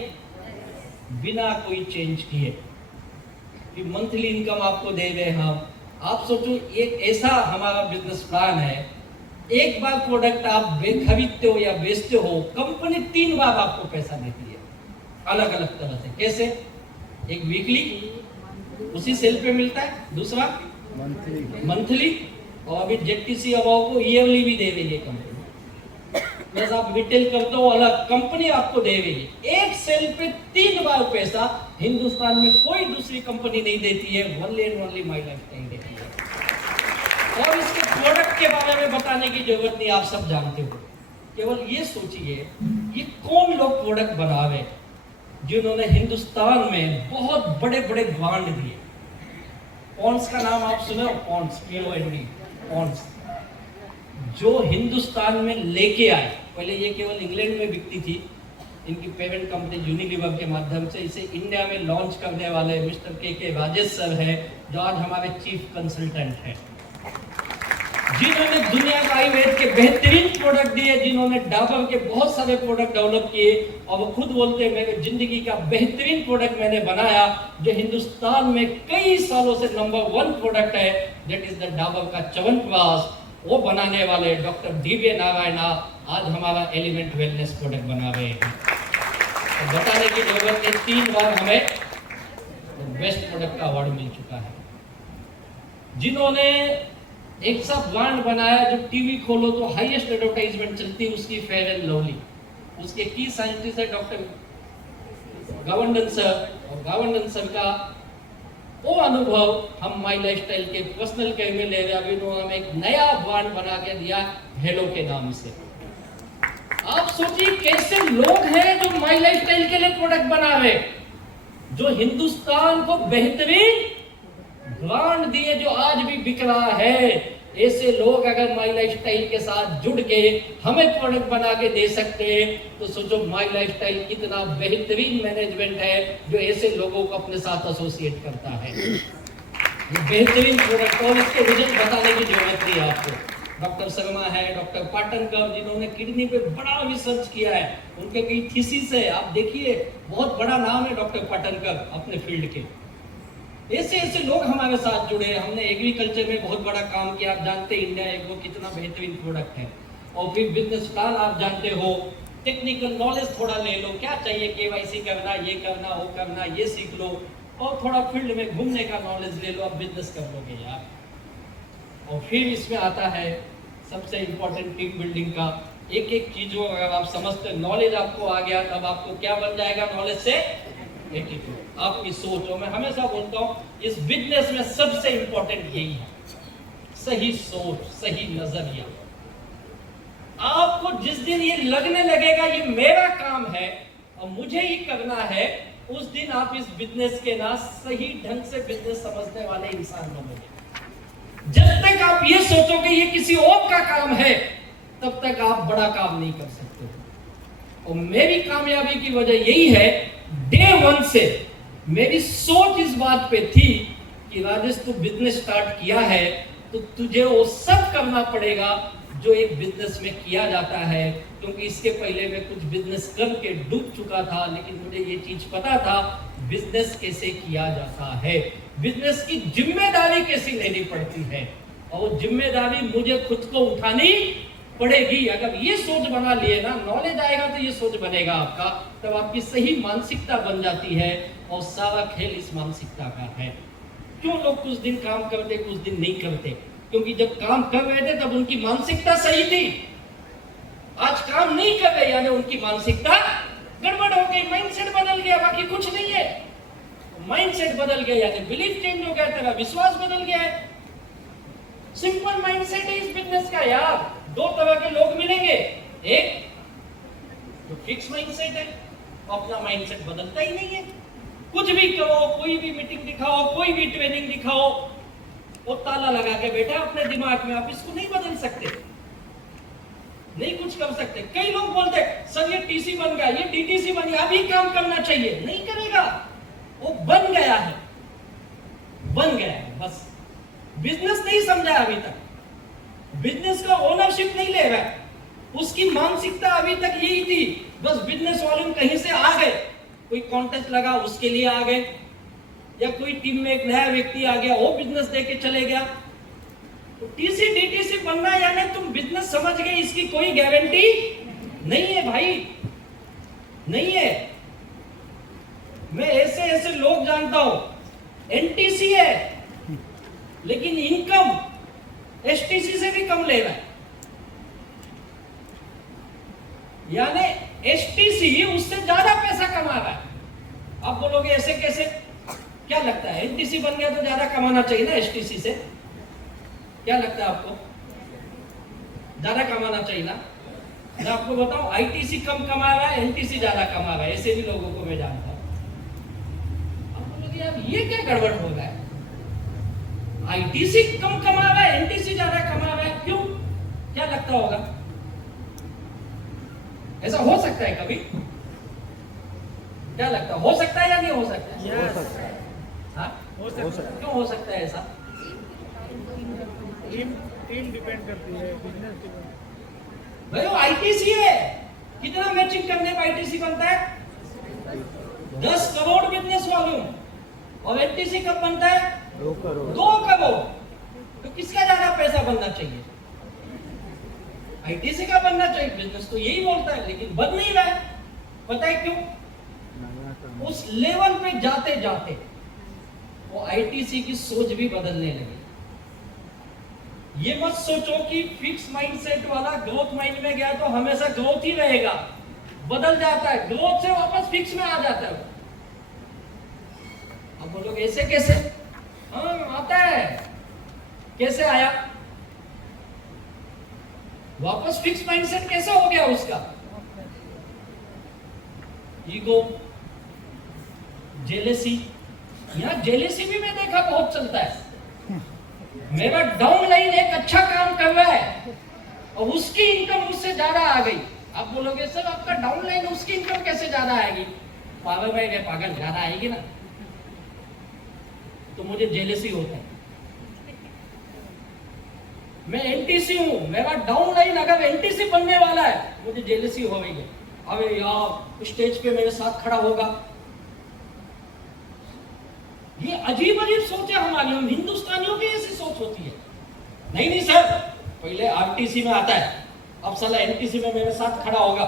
बिना कोई चेंज किए। मंथली इनकम आपको दे रहे हम। आप सोचो एक ऐसा हमारा बिजनेस प्लान है, एक बार प्रोडक्ट आप खरीदते हो या बेचते हो, कंपनी 3 बार आपको पैसा देती है अलग अलग तरह से। कैसे? एक वीकली उसी सेल पे मिलता है, दूसरा मंथली, और अभी जेटीसी अबाव को ईयरली भी दे रही है कंपनी। बस आप रिटेल करते हो अलग, कंपनी आपको दे रही है। एक सेल पे 3 बार पैसा हिंदुस्तान में कोई दूसरी कंपनी नहीं देती है, only and only my lifestyle देती है। और इसके प्रोडक्ट के बारे में बताने की जरूरत नहीं, आप सब जानते हो। केवल ये सोचिए ये कौन लोग प्रोडक्ट बना रहे जिन्होंने हिंदुस्तान में बहुत बड़े बड़े ब्रांड दिए। पॉन्ड्स का नाम आप सुने हो? पॉन्ड्स, POND, पॉन्ड्स, जो हिंदुस्तान में लेके आए। पहले ये केवल इंग्लैंड में बिकती थी, इनकी पेमेंट कंपनी यूनिलीवर के माध्यम से। इसे इंडिया में लॉन्च करने वाले मिस्टर के राजेश सर हैं, जो आज हमारे चीफ कंसल्टेंट हैं, जिन्होंने दुनिया का आयुर्वेद के बेहतरीन प्रोडक्ट दिए, जिन्होंने डाबर के बहुत सारे प्रोडक्ट डेवलप किए, और वो खुद बोलते हैं मेरे जिंदगी का बेहतरीन प्रोडक्ट मैंने बनाया, जो हिंदुस्तान में कई सालों से नंबर 1 प्रोडक्ट है, दैट इज द डाबर का च्यवनप्राश। वो बनाने वाले डॉक्टर DV नारायणा आज हमारा एलिमेंट वेलनेस प्रोडक्ट बना रहे हैं। तो बताने की जरूरत है, 3 बार हमें बेस्ट प्रोडक्ट का अवार्ड मिल चुका है। जिन्होंने एक सा ब्रांड बनाया जो टीवी खोलो तो हाईएस्ट एडवर्टाइजमेंट चलती है उसकी, फेयर एंड लवली। उसके की साइंटिस्ट है डॉक्टर गवर्नन सर, और गवर्नन सर का वो अनुभव हम माई लाइफस्टाइल के पर्सनल केयर में ले रहे। अभी उन्होंने हमें एक नया ब्रांड बना के दिया हेलो के नाम से। आप सोचिए कैसे लोग हैं जो माई लाइफस्टाइल के लिए प्रोडक्ट बना रहे, जो हिंदुस्तान को बेहतरीन ब्रांड दिए जो आज भी बिक रहा है। ऐसे लोग अगर माई लाइफस्टाइल के साथ जुड़ के हमें प्रोडक्ट बना के दे सकते हैं, तो सोचो माई लाइफस्टाइल कितना बेहतरीन मैनेजमेंट है जो ऐसे लोगों को अपने साथ एसोसिएट करता है। ये बेहतरीन प्रोडक्ट, और इसके रिजल्ट बताने की जरूरत नहीं आपको। डॉक्टर शर्मा है, डॉक्टर पाटनकर, जिन्होंने किडनी पे बड़ा रिसर्च किया है, उनके कई थीसिस है, आप देखिए बहुत बड़ा नाम है डॉक्टर पाटनकर अपने फील्ड के। ऐसे ऐसे लोग हमारे साथ जुड़े। हमने एग्रीकल्चर में बहुत बड़ा काम किया, आप जानते हैं इंडिया एग्रो कितना बेहतरीन प्रोडक्ट है। और फिर बिजनेस प्लान आप जानते हो, टेक्निकल नॉलेज थोड़ा ले लो, क्या चाहिए, KYC करना, ये करना, वो करना, ये सीख लो, और थोड़ा फील्ड में घूमने का नॉलेज ले लो, आप बिजनेस कर लोगे यार। और फिर इसमें आता है सबसे इंपॉर्टेंट टीम बिल्डिंग का। एक एक चीजों अगर आप समझते, नॉलेज आपको आ गया, तब आपको क्या बन जाएगा नॉलेज से? एटीट्यूड, आपकी सोच। और मैं हमेशा बोलता हूँ इस बिजनेस में सबसे इंपॉर्टेंट यही है, सही सोच, सही नजरिया। आपको जिस दिन ये लगने लगेगा ये मेरा काम है और मुझे ही करना है, उस दिन आप इस बिजनेस के ना सही ढंग से बिजनेस समझने वाले इंसान बनोगे। जब तक आप ये सोचोगे ये किसी और का काम है, तब तक आप बड़ा काम नहीं कर सकते। और मेरी कामयाबी की वजह यही है, डे 1 से मेरी सोच इस बात पे थी कि राजेश तू बिजनेस स्टार्ट किया है तो तुझे वो सब करना पड़ेगा जो एक बिजनेस में किया जाता है। क्योंकि इसके पहले मैं कुछ बिजनेस करके डूब चुका था, लेकिन मुझे ये चीज पता था बिजनेस कैसे किया जाता है, बिजनेस की जिम्मेदारी कैसे लेनी पड़ती है, और वो जिम्मेदारी मुझे खुद को उठानी पड़ेगी। अगर ये सोच बना लिए ना, नॉलेज आएगा तो ये सोच बनेगा आपका, तब आपकी सही मानसिकता बन जाती है। और सारा खेल इस मानसिकता का है। क्यों लोग कुछ दिन काम करते कुछ दिन नहीं करते? क्योंकि जब काम कर रहे थे तब उनकी मानसिकता सही थी, आज काम नहीं कर रहे यानी उनकी मानसिकता गड़बड़ हो गई, माइंडसेट बदल गया, बाकी कुछ नहीं है। माइंडसेट बदल गया यानी बिलीफ चेंज हो गया, तेरा विश्वास बदल गया है। सिंपल माइंडसेट है इस बिजनेस का यार। दो तरह के लोग मिलेंगे, एक जो फिक्स माइंडसेट है, अपना माइंडसेट बदलता ही नहीं है, कुछ भी करो, कोई भी मीटिंग दिखाओ, कोई भी ट्रेनिंग दिखाओ, वो ताला लगा के बैठा अपने दिमाग में, आप इसको नहीं बदल सकते, नहीं कुछ कर सकते। कई लोग बोलते सर ये टीसी बन गया, ये डीटीसी बन गया, अभी काम करना चाहिए, नहीं करेगा, वो बन गया है, बन गया है, बस बिजनेस नहीं समझा अभी तक, बिजनेस का ओनरशिप नहीं ले रहा है, उसकी मानसिकता अभी तक यही थी, बस बिजनेस वाले कहीं से आ गए, कोई कॉन्टेस्ट लगा उसके लिए आ गए, या कोई टीम में एक नया व्यक्ति आ गया वो बिजनेस देके चले गया। तो टीसी डीटीसी बनना यानी तुम बिजनेस समझ गए, इसकी कोई गारंटी नहीं है भाई, नहीं है। मैं ऐसे ऐसे लोग जानता हूं एनटीसी है लेकिन इनकम एसटीसी से भी कम ले रहा है, यानी एसटीसी उससे ज्यादा पैसा कमा रहा है। आप बोलोगे ऐसे कैसे, क्या लगता है एनटीसी बन गया तो ज्यादा कमाना चाहिए ना एसटीसी से, क्या लगता है आपको, ज्यादा कमाना चाहिए ना? मैं आपको बताऊं आईटीसी कम कमा रहा है, एनटीसी ज्यादा कमा रहा है, ऐसे भी लोगों को मैं जानता हूं। आप बोलोगे यार ये क्या गड़बड़ हो रहा है, आईटीसी कम कमा रहा है, एनटीसी ज्यादा कमा रहा है, क्यों, क्या लगता होगा? ऐसा हो सकता है कभी, क्या लगता है, हो सकता है या नहीं हो सकता है? yes. हाँ? हो सकता है। क्यों हो सकता है ऐसा? टीम डिपेंड करती है, बिजनेस डिपेंड। भाई वो आईटीसी है, कितना मैचिंग करने पर आईटीसी बनता है? 10 करोड़ बिजनेस वॉल्यूम, और एनटीसी कब बनता है? 2 करोड़। 2 करोड़। तो किसका ज्यादा पैसा बनना चाहिए? आईटीसी का बनना चाहिए, बिजनेस तो यही बोलता है, लेकिन बन नहीं रहा है। पता है क्यों? उस लेवल पे जाते जाते वो आईटीसी की सोच भी बदलने लगी। ये मत सोचो कि फिक्स माइंडसेट वाला ग्रोथ माइंड में गया तो हमेशा ग्रोथ ही रहेगा, बदल जाता है, ग्रोथ से वापस फिक्स में आ जाता है। अब बोलोगे ऐसे कैसे? हाँ आता है, कैसे आया, वापस फिक्स माइंडसेट कैसे हो गया उसका? ईगो, जेलेसी, यहां जेलेसी भी मैं देखा बहुत चलता है। मेरा डाउन लाइन एक अच्छा काम कर रहा है और उसकी इनकम उससे ज्यादा आ गई। आप बोलोगे सर आपका डाउन लाइन उसकी इनकम कैसे ज्यादा आएगी? पागल भाई है, पागल, ज्यादा आएगी ना, तो मुझे जेलेसी होता है। मैं एनटीसी हूं, मेरा डाउन लाइन अगर एनटीसी बनने वाला है, मुझे जेलेसी हो गई है। अबे यार स्टेज पे मेरे साथ खड़ा होगा। ये अजीब अजीब सोच है हमारी, हम हिंदुस्तानियों की ऐसी सोच होती है। नहीं नहीं सर, पहले आरटीसी में आता है, अब साला एनटीसी में मेरे साथ खड़ा होगा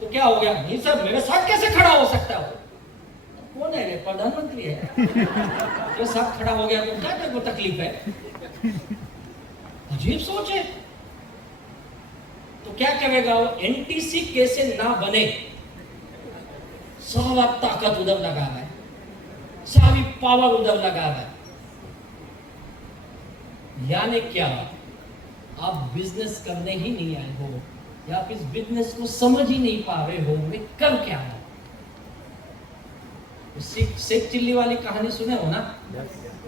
तो क्या हो गया? नहीं सर मेरे साथ कैसे खड़ा हो सकता है? कौन है रे, प्रधानमंत्री है? मेरे साथ खड़ा हो गया तो क्या तेरे को तकलीफ है? अजीब सोच है। तो क्या करेगा वो? एनटीसी कैसे ना बने, सारा ताकत उधर लगा है, सारी पावर उधर लगा है। यानी क्या, आप बिजनेस करने ही नहीं आए हो, या आप इस बिजनेस को समझ ही नहीं पा रहे हो, मैं कर क्या है? शेख चिल्ली वाली कहानी सुने हो ना?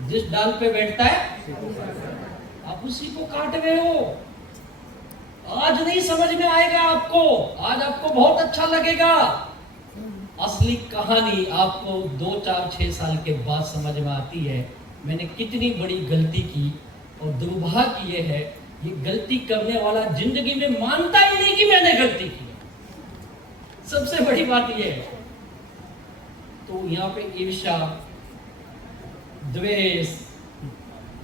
जिस डाल पे बैठता है आप उसी को काट रहे हो। आज नहीं समझ में आएगा आपको, आज आपको बहुत अच्छा लगेगा, असली कहानी आपको 2, 4, 6 साल के बाद समझ में आती है। मैंने कितनी बड़ी गलती की, और दुर्भाग्य ये है ये गलती करने वाला जिंदगी में मानता ही नहीं कि मैंने गलती की। सबसे बड़ी बात ये है। तो यहाँ पे ईर्ष्या, द्वेष,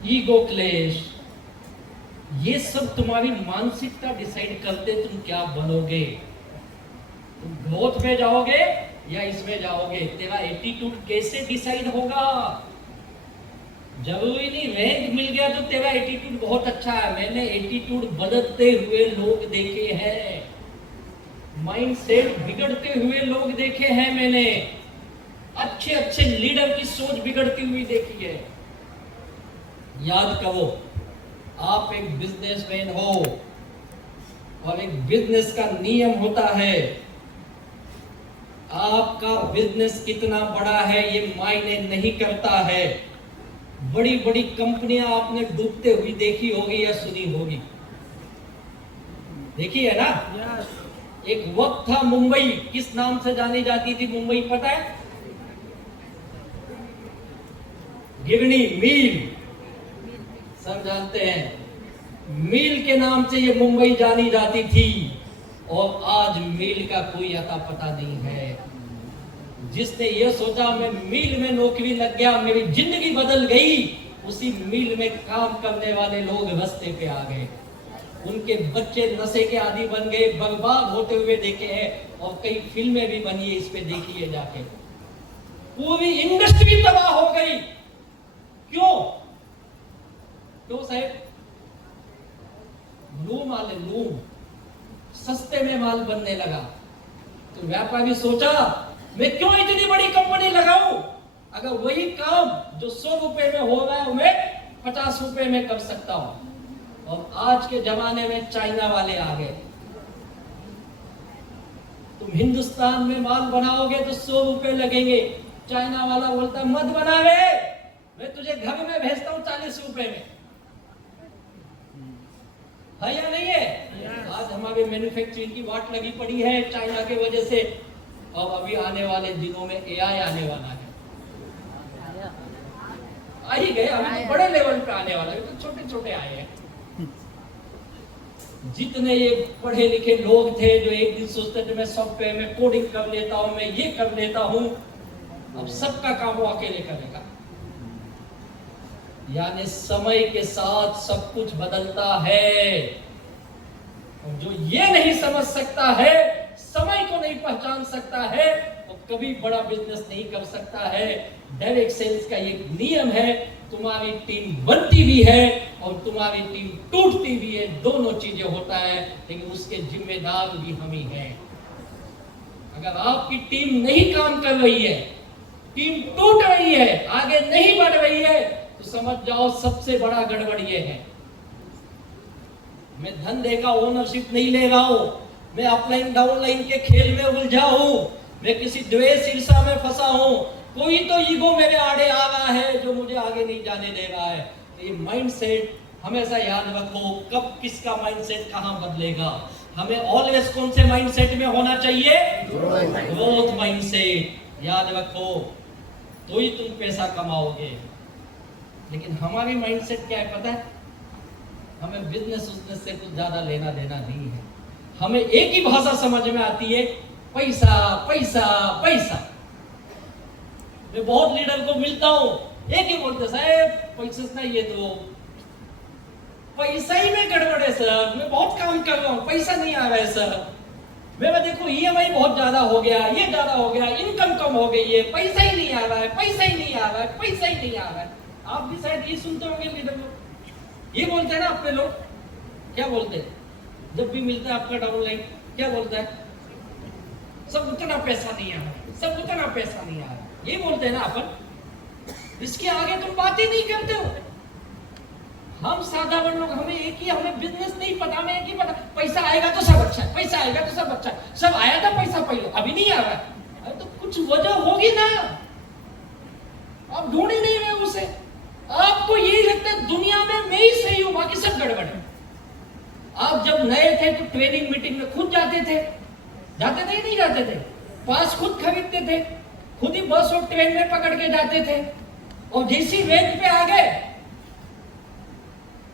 ईगो क्लेश, ये सब तुम्हारी मानसिकता डिसाइड करते तुम क्या बनोगे। तुम ग्रोथ में जाओगे या इसमें जाओगे, तेरा एटीट्यूड कैसे डिसाइड होगा? जरूरी नहीं रैंक मिल गया तो तेरा एटीट्यूड बहुत अच्छा है। मैंने एटीट्यूड बदलते हुए लोग देखे हैं, माइंडसेट बिगड़ते हुए लोग देखे हैं मैंने, अच्छे अच्छे लीडर की सोच बिगड़ती हुई देखी है। याद करो, आप एक बिजनेसमैन हो और एक बिजनेस का नियम होता है, आपका बिजनेस कितना बड़ा है ये मायने नहीं करता है। बड़ी बड़ी कंपनियां आपने डूबते हुई देखी होगी या सुनी होगी, देखी है ना। यस एक वक्त था मुंबई किस नाम से जानी जाती थी मुंबई, पता है? गिरनी मील, सब जानते हैं। मील के नाम से ये मुंबई जानी जाती थी और आज मील का कोई अता पता नहीं है। जिसने ये सोचा मैं मील में नौकरी लग गया, मेरी जिंदगी बदल गई, उसी मील में काम करने वाले लोग रास्ते पे आ गए। उनके बच्चे नशे के आदी बन गए, बर्बाद होते हुए देखे हैं और कई फिल्में भी बनी है, इस पे देखिए जाके। पूरी इंडस्ट्री तबाह हो गई। क्यों? क्यों साहब? लूम आले लूम, सस्ते में माल बनने लगा। तो व्यापारी सोचा मैं क्यों इतनी बड़ी कंपनी लगाऊं, अगर वही काम जो 100 रुपए में हो रहा है मैं 50 रुपए में कर सकता हूं। और आज के जमाने में चाइना वाले आ गए। तुम हिंदुस्तान में माल बनाओगे तो 100 रुपए लगेंगे, चाइना वाला बोलता मत बनावे, मैं तुझे घर में भेजता हूं 40 रुपए में। है या नहीं है? आज हमारे मैन्युफैक्चरिंग की वाट लगी पड़ी है चाइना के वजह से। और अभी आने वाले दिनों में एआई आने वाला है। आ ही गए, अभी तो बड़े लेवल पे आने वाला है, तो छोटे छोटे आए हैं। जितने ये पढ़े लिखे लोग थे जो एक दिन सोचते थे मैं सॉफ्टवेयर में कोडिंग कर लेता हूं, मैं ये कर लेता हूं, अब सबका काम वो अकेले करेगा। यानी समय के साथ सब कुछ बदलता है और जो ये नहीं समझ सकता है, समय को नहीं पहचान सकता है, वो कभी बड़ा बिजनेस नहीं कर सकता है। डायरेक्ट सेल्स का ये नियम है, तुम्हारी टीम बनती भी है और तुम्हारी टीम टूटती भी है, दोनों चीजें होता है, लेकिन उसके जिम्मेदार भी हम ही हैं। अगर आपकी टीम नहीं काम कर रही है, टीम टूट रही है, आगे नहीं बढ़ रही है, तो समझ जाओ सबसे बड़ा गड़बड़ ये है। मैं धंधे का ओनरशिप नहीं ले रहा हूं, मैं अपलाइन डाउनलाइन के खेल में उलझा हूं, मैं किसी द्वेष ईर्षा में फंसा हूं, कोई तो ईगो मेरे आड़े आ रहा है जो मुझे आगे नहीं जाने दे रहा है। तो ये माइंडसेट हमेशा याद रखो, कब किसका माइंडसेट कहां बदलेगा। हमें ऑलवेज कौन से माइंडसेट में होना चाहिए? Growth mindset. याद रखो, तो ही तुम पैसा कमाओगे। लेकिन हमारी माइंडसेट क्या है पता है? हमें बिजनेस से कुछ ज्यादा लेना देना नहीं है। हमें एक ही भाषा समझ में आती है, पैसा पैसा पैसा। मैं बहुत लीडर को मिलता हूं, एक ही बोलते साहब पैसा ना, ये तो पैसा ही में गड़बड़ है सर, मैं बहुत काम कर रहा हूं, पैसा नहीं आ रहा है सर। मेरा देखो ईएमआई बहुत ज्यादा हो गया, ये ज्यादा हो गया, इनकम कम हो गई है, पैसा ही नहीं आ रहा है, पैसा ही नहीं आ रहा है, पैसा ही नहीं आ रहा है। आप भी शायद ये सुनते होंगे लीडर लोग, ये बोलते हैं ना अपने लोग। क्या बोलते हैं जब भी मिलता है आपका डाउनलाइन? क्या बोलता है? सब उतना पैसा नहीं आ रहा, सब उतना पैसा नहीं आ रहा, ये बोलते हैं ना अपन। इसके आगे तुम बात ही नहीं करते हो। हम साधारण लोग, हमें एक ही, हमें बिजनेस नहीं पता, हमें एक ही पता, पैसा आएगा तो सब अच्छा है, पैसा आएगा तो सब अच्छा है। सब आया था पैसा पहले, अभी नहीं आ रहा है, अरे तो कुछ वजह होगी ना, आप ढूंढ ही नहीं रहे उसे। आपको यही लगता है दुनिया में मैं ही सही हूं, बाकी सब गड़बड़ है। आप जब नए थे तो ट्रेनिंग मीटिंग में खुद जाते थे, जाते थे नहीं जाते थे? पास खुद खरीदते थे, खुद ही बस और ट्रेन में पकड़ के जाते थे। और जैसी रेंट पे आ गए,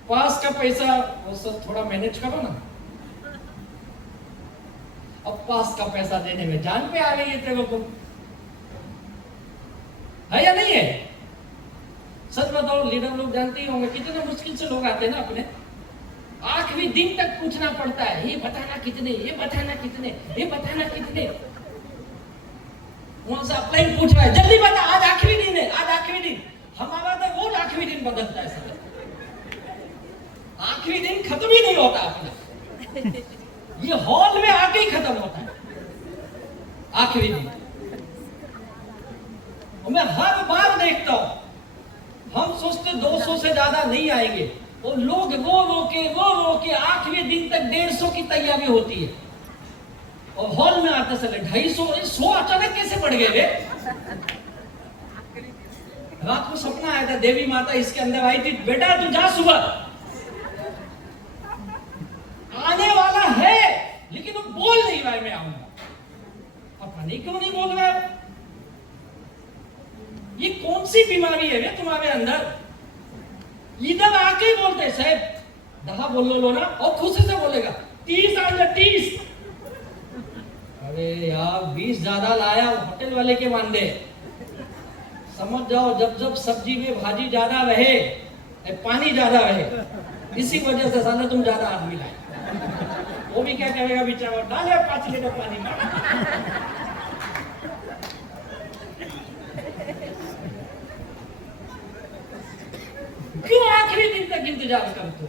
पास का पैसा वो सब थोड़ा मैनेज करो ना, अब पास का पैसा देने में जान पे आ गई है तेरे को। है या नहीं है? सच बताओ, लीडर लोग जानते ही होंगे कितने मुश्किल से लोग आते हैं ना अपने, आखिरी दिन तक पूछना पड़ता है, ये बताना कितने, ये बताना कितने, ये बताना कितने। वहां से अपलाइन पूछ रहा है, जल्दी बता, आज आखिरी दिन है, आज आखिरी दिन। हमारा तो रोज आखिरी दिन बदलता है सर, आखिरी दिन खत्म ही नहीं होता अपना, ये हॉल में आके ही खत्म होता है आखिरी दिन। और मैं हर बार देखता हूं, हम सोचते 200 से ज्यादा नहीं आएंगे, वो लोग रो के आखिरी दिन तक 150 की तैयारी होती है और हॉल में आते समय 250 100 अचानक कैसे बढ़ गए वे? रात को सपना आया था, देवी माता इसके अंदर आई थी, बेटा तू जा सुबह, आने वाला है लेकिन वो बोल नहीं रहा है मैं आऊंगा। पता नहीं क्यों नहीं बोल रहा है। ये कौन सी बीमारी है तुम्हारे अंदर? इधर आके ही बोलते साहब दहा बोल लो ना, और खुशी से बोलेगा 30 आ जा 30। अरे यार 20 ज्यादा लाया, होटल वाले के मानदे। समझ जाओ, जब जब सब्जी में भाजी ज्यादा रहे, पानी ज्यादा रहे, इसी वजह से साला तुम ज्यादा आदमी लाए। वो भी क्या करेगा बेचारा, डाले 5 लीटर पानी में। क्यों आखिरी दिन तक इंतजार करते हो?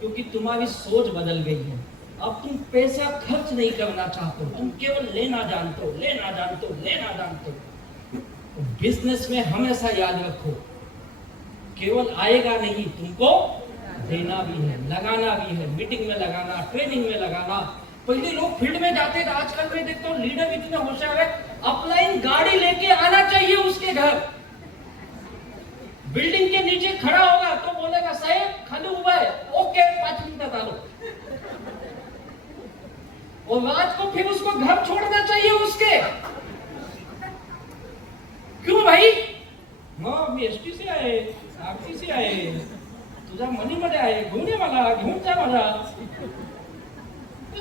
क्योंकि तुम्हारी सोच बदल गई है। अब तुम पैसा खर्च नहीं करना चाहते हो, तुम केवल लेना जानते हो, लेना जानते हो, लेना जानते हो। बिजनेस में हमेशा याद रखो, केवल आएगा नहीं, तुमको देना भी है, लगाना भी है, मीटिंग में लगाना, ट्रेनिंग में लगाना। पहले लोग फील्ड में जाते थे, आजकल मैं देखता हूँ लीडर इतने होशियार है, अपलाइन गाड़ी लेके आना चाहिए उसके घर। बिल्डिंग के नीचे खड़ा होगा तो बोलेगा साहब खाली हुआ है, ओके 5 मिनट डालो। और रात को फिर उसको घर छोड़ना चाहिए उसके। क्यों भाई? मी एसटी से आहे, आरटी से आहे, तुझा मनीमध्ये आहे, घेऊन ये मला, घेऊन जा मला।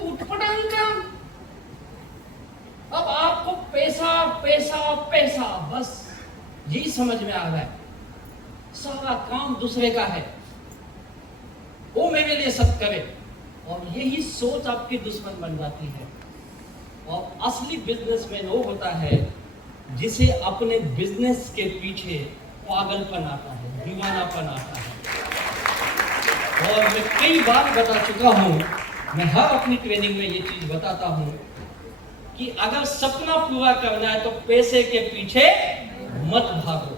उठपटांग काम। अब आपको पैसा पैसा पैसा बस यही समझ में आ रहा है। सारा काम दूसरे का है, वो मेरे लिए सब करे, और यही सोच आपकी दुश्मन बन जाती है। और असली बिजनेसमैन वो होता है जिसे अपने बिजनेस के पीछे पागलपन आता है, दीवानापन आता है। और मैं कई बार बता चुका हूं, मैं हर अपनी ट्रेनिंग में ये चीज बताता हूं कि अगर सपना पूरा करना है तो पैसे के पीछे मत भागो,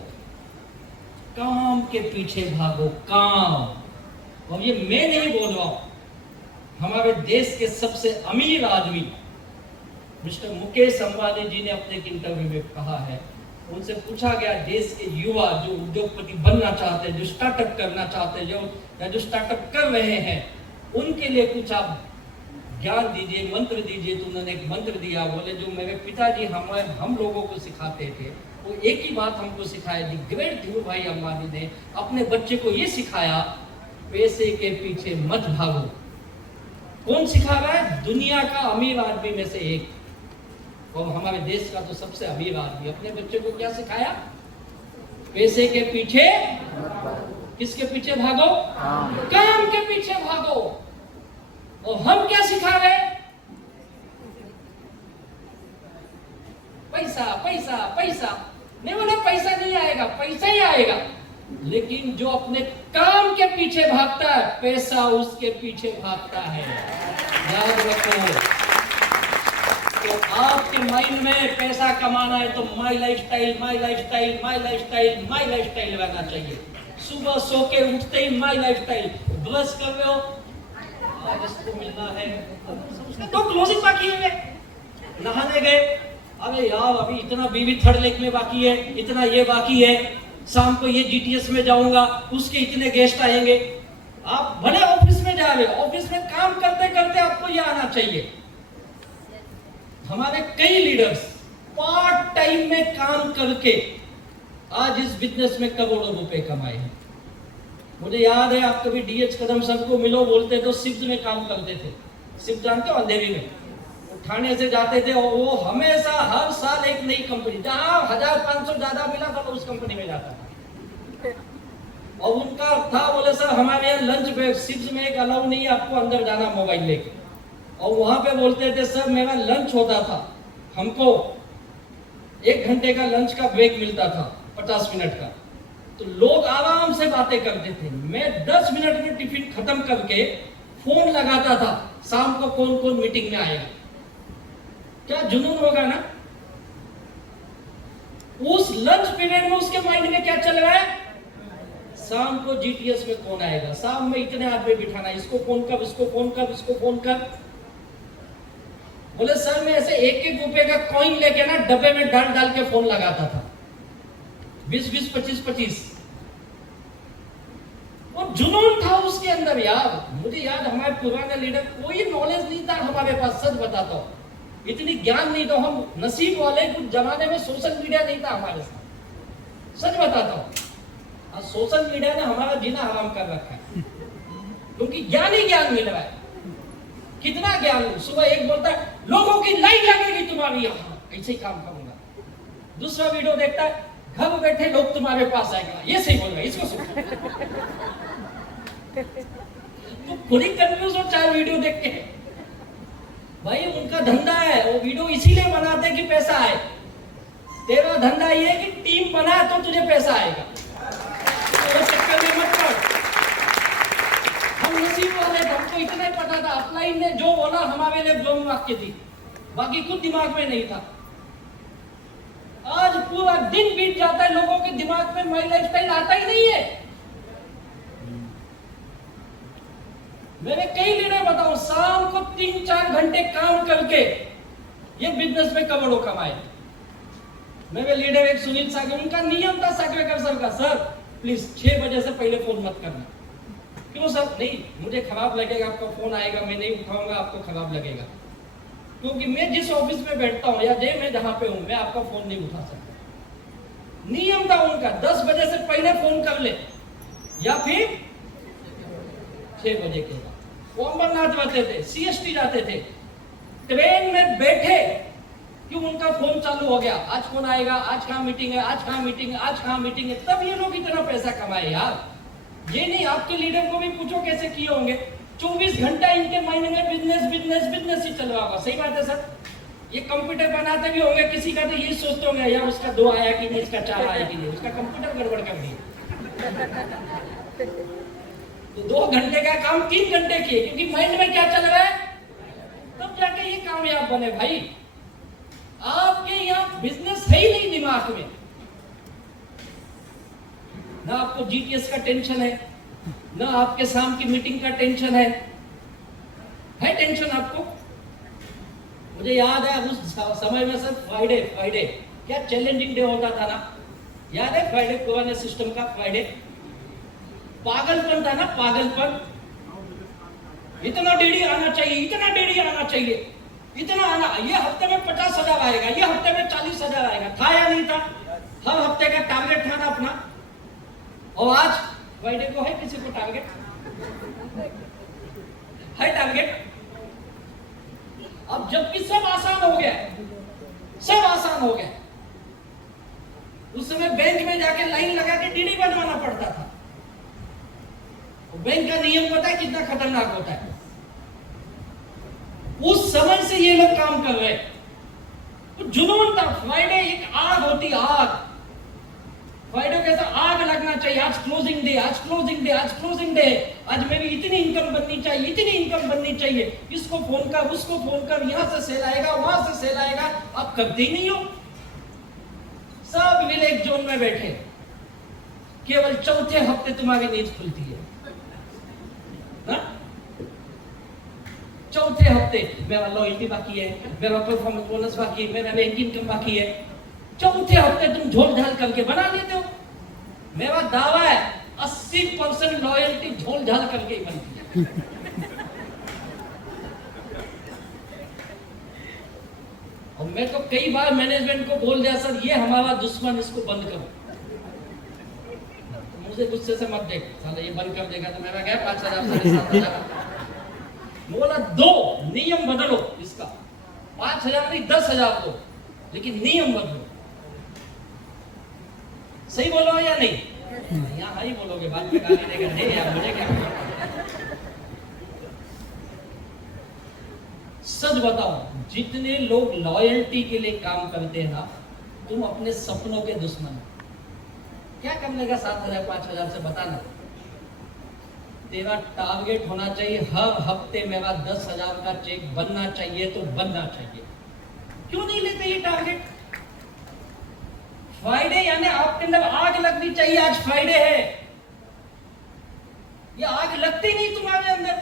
काम के पीछे भागो, काम। और ये मैं नहीं बोल रहा हूं, हमारे देश के सबसे अमीर आदमी मिस्टर मुकेश अंबानी जी ने अपने एक इंटरव्यू में कहा है, उनसे पूछा गया देश के युवा जो उद्योगपति बनना चाहते हैं, जो स्टार्टअप करना चाहते हैं, जो स्टार्टअप कर रहे हैं, उनके लिए कुछ आप ज्ञान दीजिए, मंत्र दीजिए। तो उन्होंने एक मंत्र दिया, बोले जो मेरे पिताजी हम लोगों को सिखाते थे, वो एक ही बात हमको सिखाया, दी ग्रेट धीरू भाई अंबानी ने अपने बच्चे को ये सिखाया, पैसे के पीछे मत भागो। कौन सिखा रहा है? दुनिया का अमीर आदमी में से एक, और हमारे देश का तो सबसे अमीर आदमी अपने बच्चे को क्या सिखाया? पैसे के पीछे, किसके पीछे भागो? काम के पीछे भागो। और हम क्या सिखा रहे? पैसा पैसा पैसा। नहीं बोले पैसा नहीं आएगा, पैसा ही आएगा, लेकिन जो अपने काम के पीछे भागता है, पैसा उसके पीछे भागता है। याद रखो। तो आपके माइंड में पैसा कमाना है तो माई लाइफस्टाइल, माई लाइफस्टाइल, माई लाइफस्टाइल, माई लाइफस्टाइल रहना चाहिए। सुबह सो के उठते ही माई लाइफस्टाइल। ब्रश कर रहे हो, आज इसको मिलना है, तो क्लोजिंग बाकी है, नहाने गए, अरे यार अभी इतना बीवी थर्ड लेग में बाकी है, इतना ये बाकी है, शाम को ये जीटीएस में जाऊंगा, उसके इतने गेस्ट आएंगे। आप भले ऑफिस में जा रहे हो, ऑफिस में काम करते करते आपको ये आना चाहिए। हमारे कई लीडर्स पार्ट टाइम में काम करके आज इस बिजनेस में करोड़ों रुपए कमाए हैं। मुझे याद है, आप कभी डीएच कदम सर को मिलो, बोलते तो सिफ्ट में काम करते थे। सिफ्ट जानते हो? अंधेरी में ठाणे से जाते थे, और वो हमेशा हर साल एक नई कंपनी, जहां 1500 ज्यादा मिला था उस कंपनी में जाता था। और उनका था, बोले सर हमारे यहाँ लंच ब्रेक सिफ्ट में एक अलाउ नहीं है, आपको अंदर जाना मोबाइल लेके। और वहां पे बोलते थे सर मेरा लंच होता था, हमको 1 घंटे का लंच का ब्रेक मिलता था, 50 मिनट का, तो लोग आराम से बातें करते थे। मैं 10 मिनट में टिफिन खत्म करके फोन लगाता था, शाम को कौन कौन मीटिंग में आएगा। क्या जुनून होगा ना? उस लंच पीरियड में उसके माइंड में क्या चल रहा है? शाम को जीटीएस में कौन आएगा, शाम में इतने आदमी बिठाना, इसको फोन कर, इसको फोन कर, इसको फोन कर। बोले सर मैं ऐसे 1-1 रुपए का कॉइन लेके ना डब्बे में डाल डाल के फोन लगाता था, 20-20, 25-25। और जुनून था उसके अंदर यार। मुझे याद हमारे पुराने लीडर, कोई नॉलेज नहीं था हमारे पास, सच बताता हूँ, इतनी ज्ञान नहीं था। हम नसीब वाले, कुछ जमाने में सोशल मीडिया नहीं था हमारे साथ, सच बताता हूँ। और सोशल मीडिया ने हमारा जीना हराम कर रखा है, क्योंकि ज्ञान ही ज्ञान मिल रहा है। कितना ज्ञान, सुबह एक बोलता है लोगों की लाइन लगेगी तुम्हारी यहाँ, ऐसे ही काम करूंगा। दूसरा वीडियो देखता है घर बैठे लोग तुम्हारे पास आएगा, ये सही बोल रहा है, इसको सुनो। तो खुद ही कंफ्यूज हो 4 वीडियो देख के। भाई उनका धंधा है, वो वीडियो इसीलिए बनाते कि पैसा आए। तेरा धंधा ये है कि टीम बना तो तुझे पैसा आएगा, तो चक्कर में मत पड़। हम नसीब वाले, हमको इतना ही पता था, अपलाइन ने जो बोला हमारे लिए ब्रह्म वाक्य थी, बाकी कुछ दिमाग में नहीं था। आज पूरा दिन बीत जाता है, लोगों के दिमाग में माई लाइफस्टाइल आता ही नहीं है। मैंने कई लीडर बताऊं, शाम को 3-4 घंटे काम करके ये बिजनेस में करोड़ों कमाए। मेरे लीडर एक सुनील सागर, उनका नियम था सागवेकर सर का, सर प्लीज 6 बजे से पहले फोन मत करना। क्यों सर? नहीं, मुझे खराब लगेगा, आपका फोन आएगा, मैं नहीं उठाऊंगा, आपको खराब लगेगा। क्योंकि मैं जिस ऑफिस में बैठता हूं या मैं जहां पे हूं, मैं आपका फोन नहीं उठा सकता। नियम था उनका, 10 बजे से पहले फोन कर ले या फिर 6 बजे के बाद। वो अमरनाथ जाते थे, सीएसटी जाते थे, ट्रेन में बैठे क्यों उनका फोन चालू हो गया, आज कौन आएगा, आज कहाँ मीटिंग है, आज कहाँ मीटिंग है, आज कहाँ मीटिंग है। तब ये लोग इतना पैसा कमाए यार। ये नहीं, आपके लीडर को भी पूछो कैसे किए होंगे। 24 घंटा इनके माइंड में बिजनेस बिजनेस बिजनेस ही चल रहा होगा। सही बात है सर? ये कंप्यूटर बनाते भी होंगे, किसी का तो यही सोचते होंगे यार उसका 2 आया कि नहीं, इसका 4 आया कि नहीं, उसका कंप्यूटर गड़बड़ कर दिया। तो 2 घंटे का काम 3 घंटे किए, क्योंकि माइंड में क्या चल रहा है, तब जाके ये कामयाब बने। भाई आपके यहाँ बिजनेस है ही नहीं दिमाग में, ना आपको जीटीएस का टेंशन है, ना आपके शाम की मीटिंग का टेंशन है टेंशन आपको? मुझे याद है उस समय में सर फ्राइडे क्या चैलेंजिंग डे होता था ना, याद है? फ्राइडे पुराने सिस्टम का फ्राइडे पागलपन था ना, पागलपन। इतना डेढ़ी आना चाहिए, इतना डेढ़ी आना चाहिए, इतना आना, ये हफ्ते में 50,000 आएगा, ये हफ्ते में 40,000 आएगा। था या नहीं था? हर हफ्ते का टारगेट था ना अपना। और आज फ्राइडे को है किसी को टारगेट? है टारगेट? अब जबकि सब आसान हो गया, सब आसान हो गया। उस समय बैंक में जाके लाइन लगा के डीडी बनवाना पड़ता था। बैंक का नियम पता है कितना खतरनाक होता है? उस समय से ये लोग काम कर रहे हैं। तो जुनून था। फ्राइडे एक आग होती, आग। फ्राइडे कैसा आग लगना चाहिए, आज क्लोजिंग डे, आज क्लोजिंग डे, आज क्लोजिंग डे, आज मेरी इतनी इनकम बननी चाहिए, इतनी इनकम बननी चाहिए, इसको फोन कर, उसको फोन कर, यहां से सेल आएगा, वहां से सेल आएगा। आप करते ही नहीं हो। सब विलेज जोन में बैठे, केवल चौथे हफ्ते तुम्हारी नींद खुलती है ना? चौथे हफ्ते मेरा लॉयल्टी बाकी है, मेरा परफॉर्मेंस बोनस बाकी है, मेरा बैंक इनकम बाकी है। चौथे हफ्ते तुम झोल झाल करके बना लेते हो। मेरा दावा है 80% लॉयल्टी झोल झाल करके ही बनती है। और मैं तो कई बार मैनेजमेंट को बोल दिया, सर ये हमारा दुश्मन, इसको बंद करो। तो मुझे गुस्से से मत देख, साला ये बंद कर देगा तो मेरा क्या 5,000 7,000। बोला 2 नियम बदलो इसका, 5,000 नहीं 10,000 दो, लेकिन नियम बदलो। सही बोलो या नहीं? यहाँ हाई बोलोगे, बाद में गाली देगा, नहीं यार मुझे क्या। सच बताओ, जितने लोग लॉयल्टी के लिए काम करते हैं ना, तुम अपने सपनों के दुश्मन हो। क्या करने का 7,000 5,000 से बताना। तेरा टारगेट होना चाहिए, हर हफ्ते मेरा 10,000 का चेक बनना चाहिए, तो बनना चाहिए। क्यों नहीं लेते ये टारगेट? फ्राइडे यानी आपके अंदर आग लगनी चाहिए, आज फ्राइडे है, ये आग लगती नहीं तुम्हारे अंदर?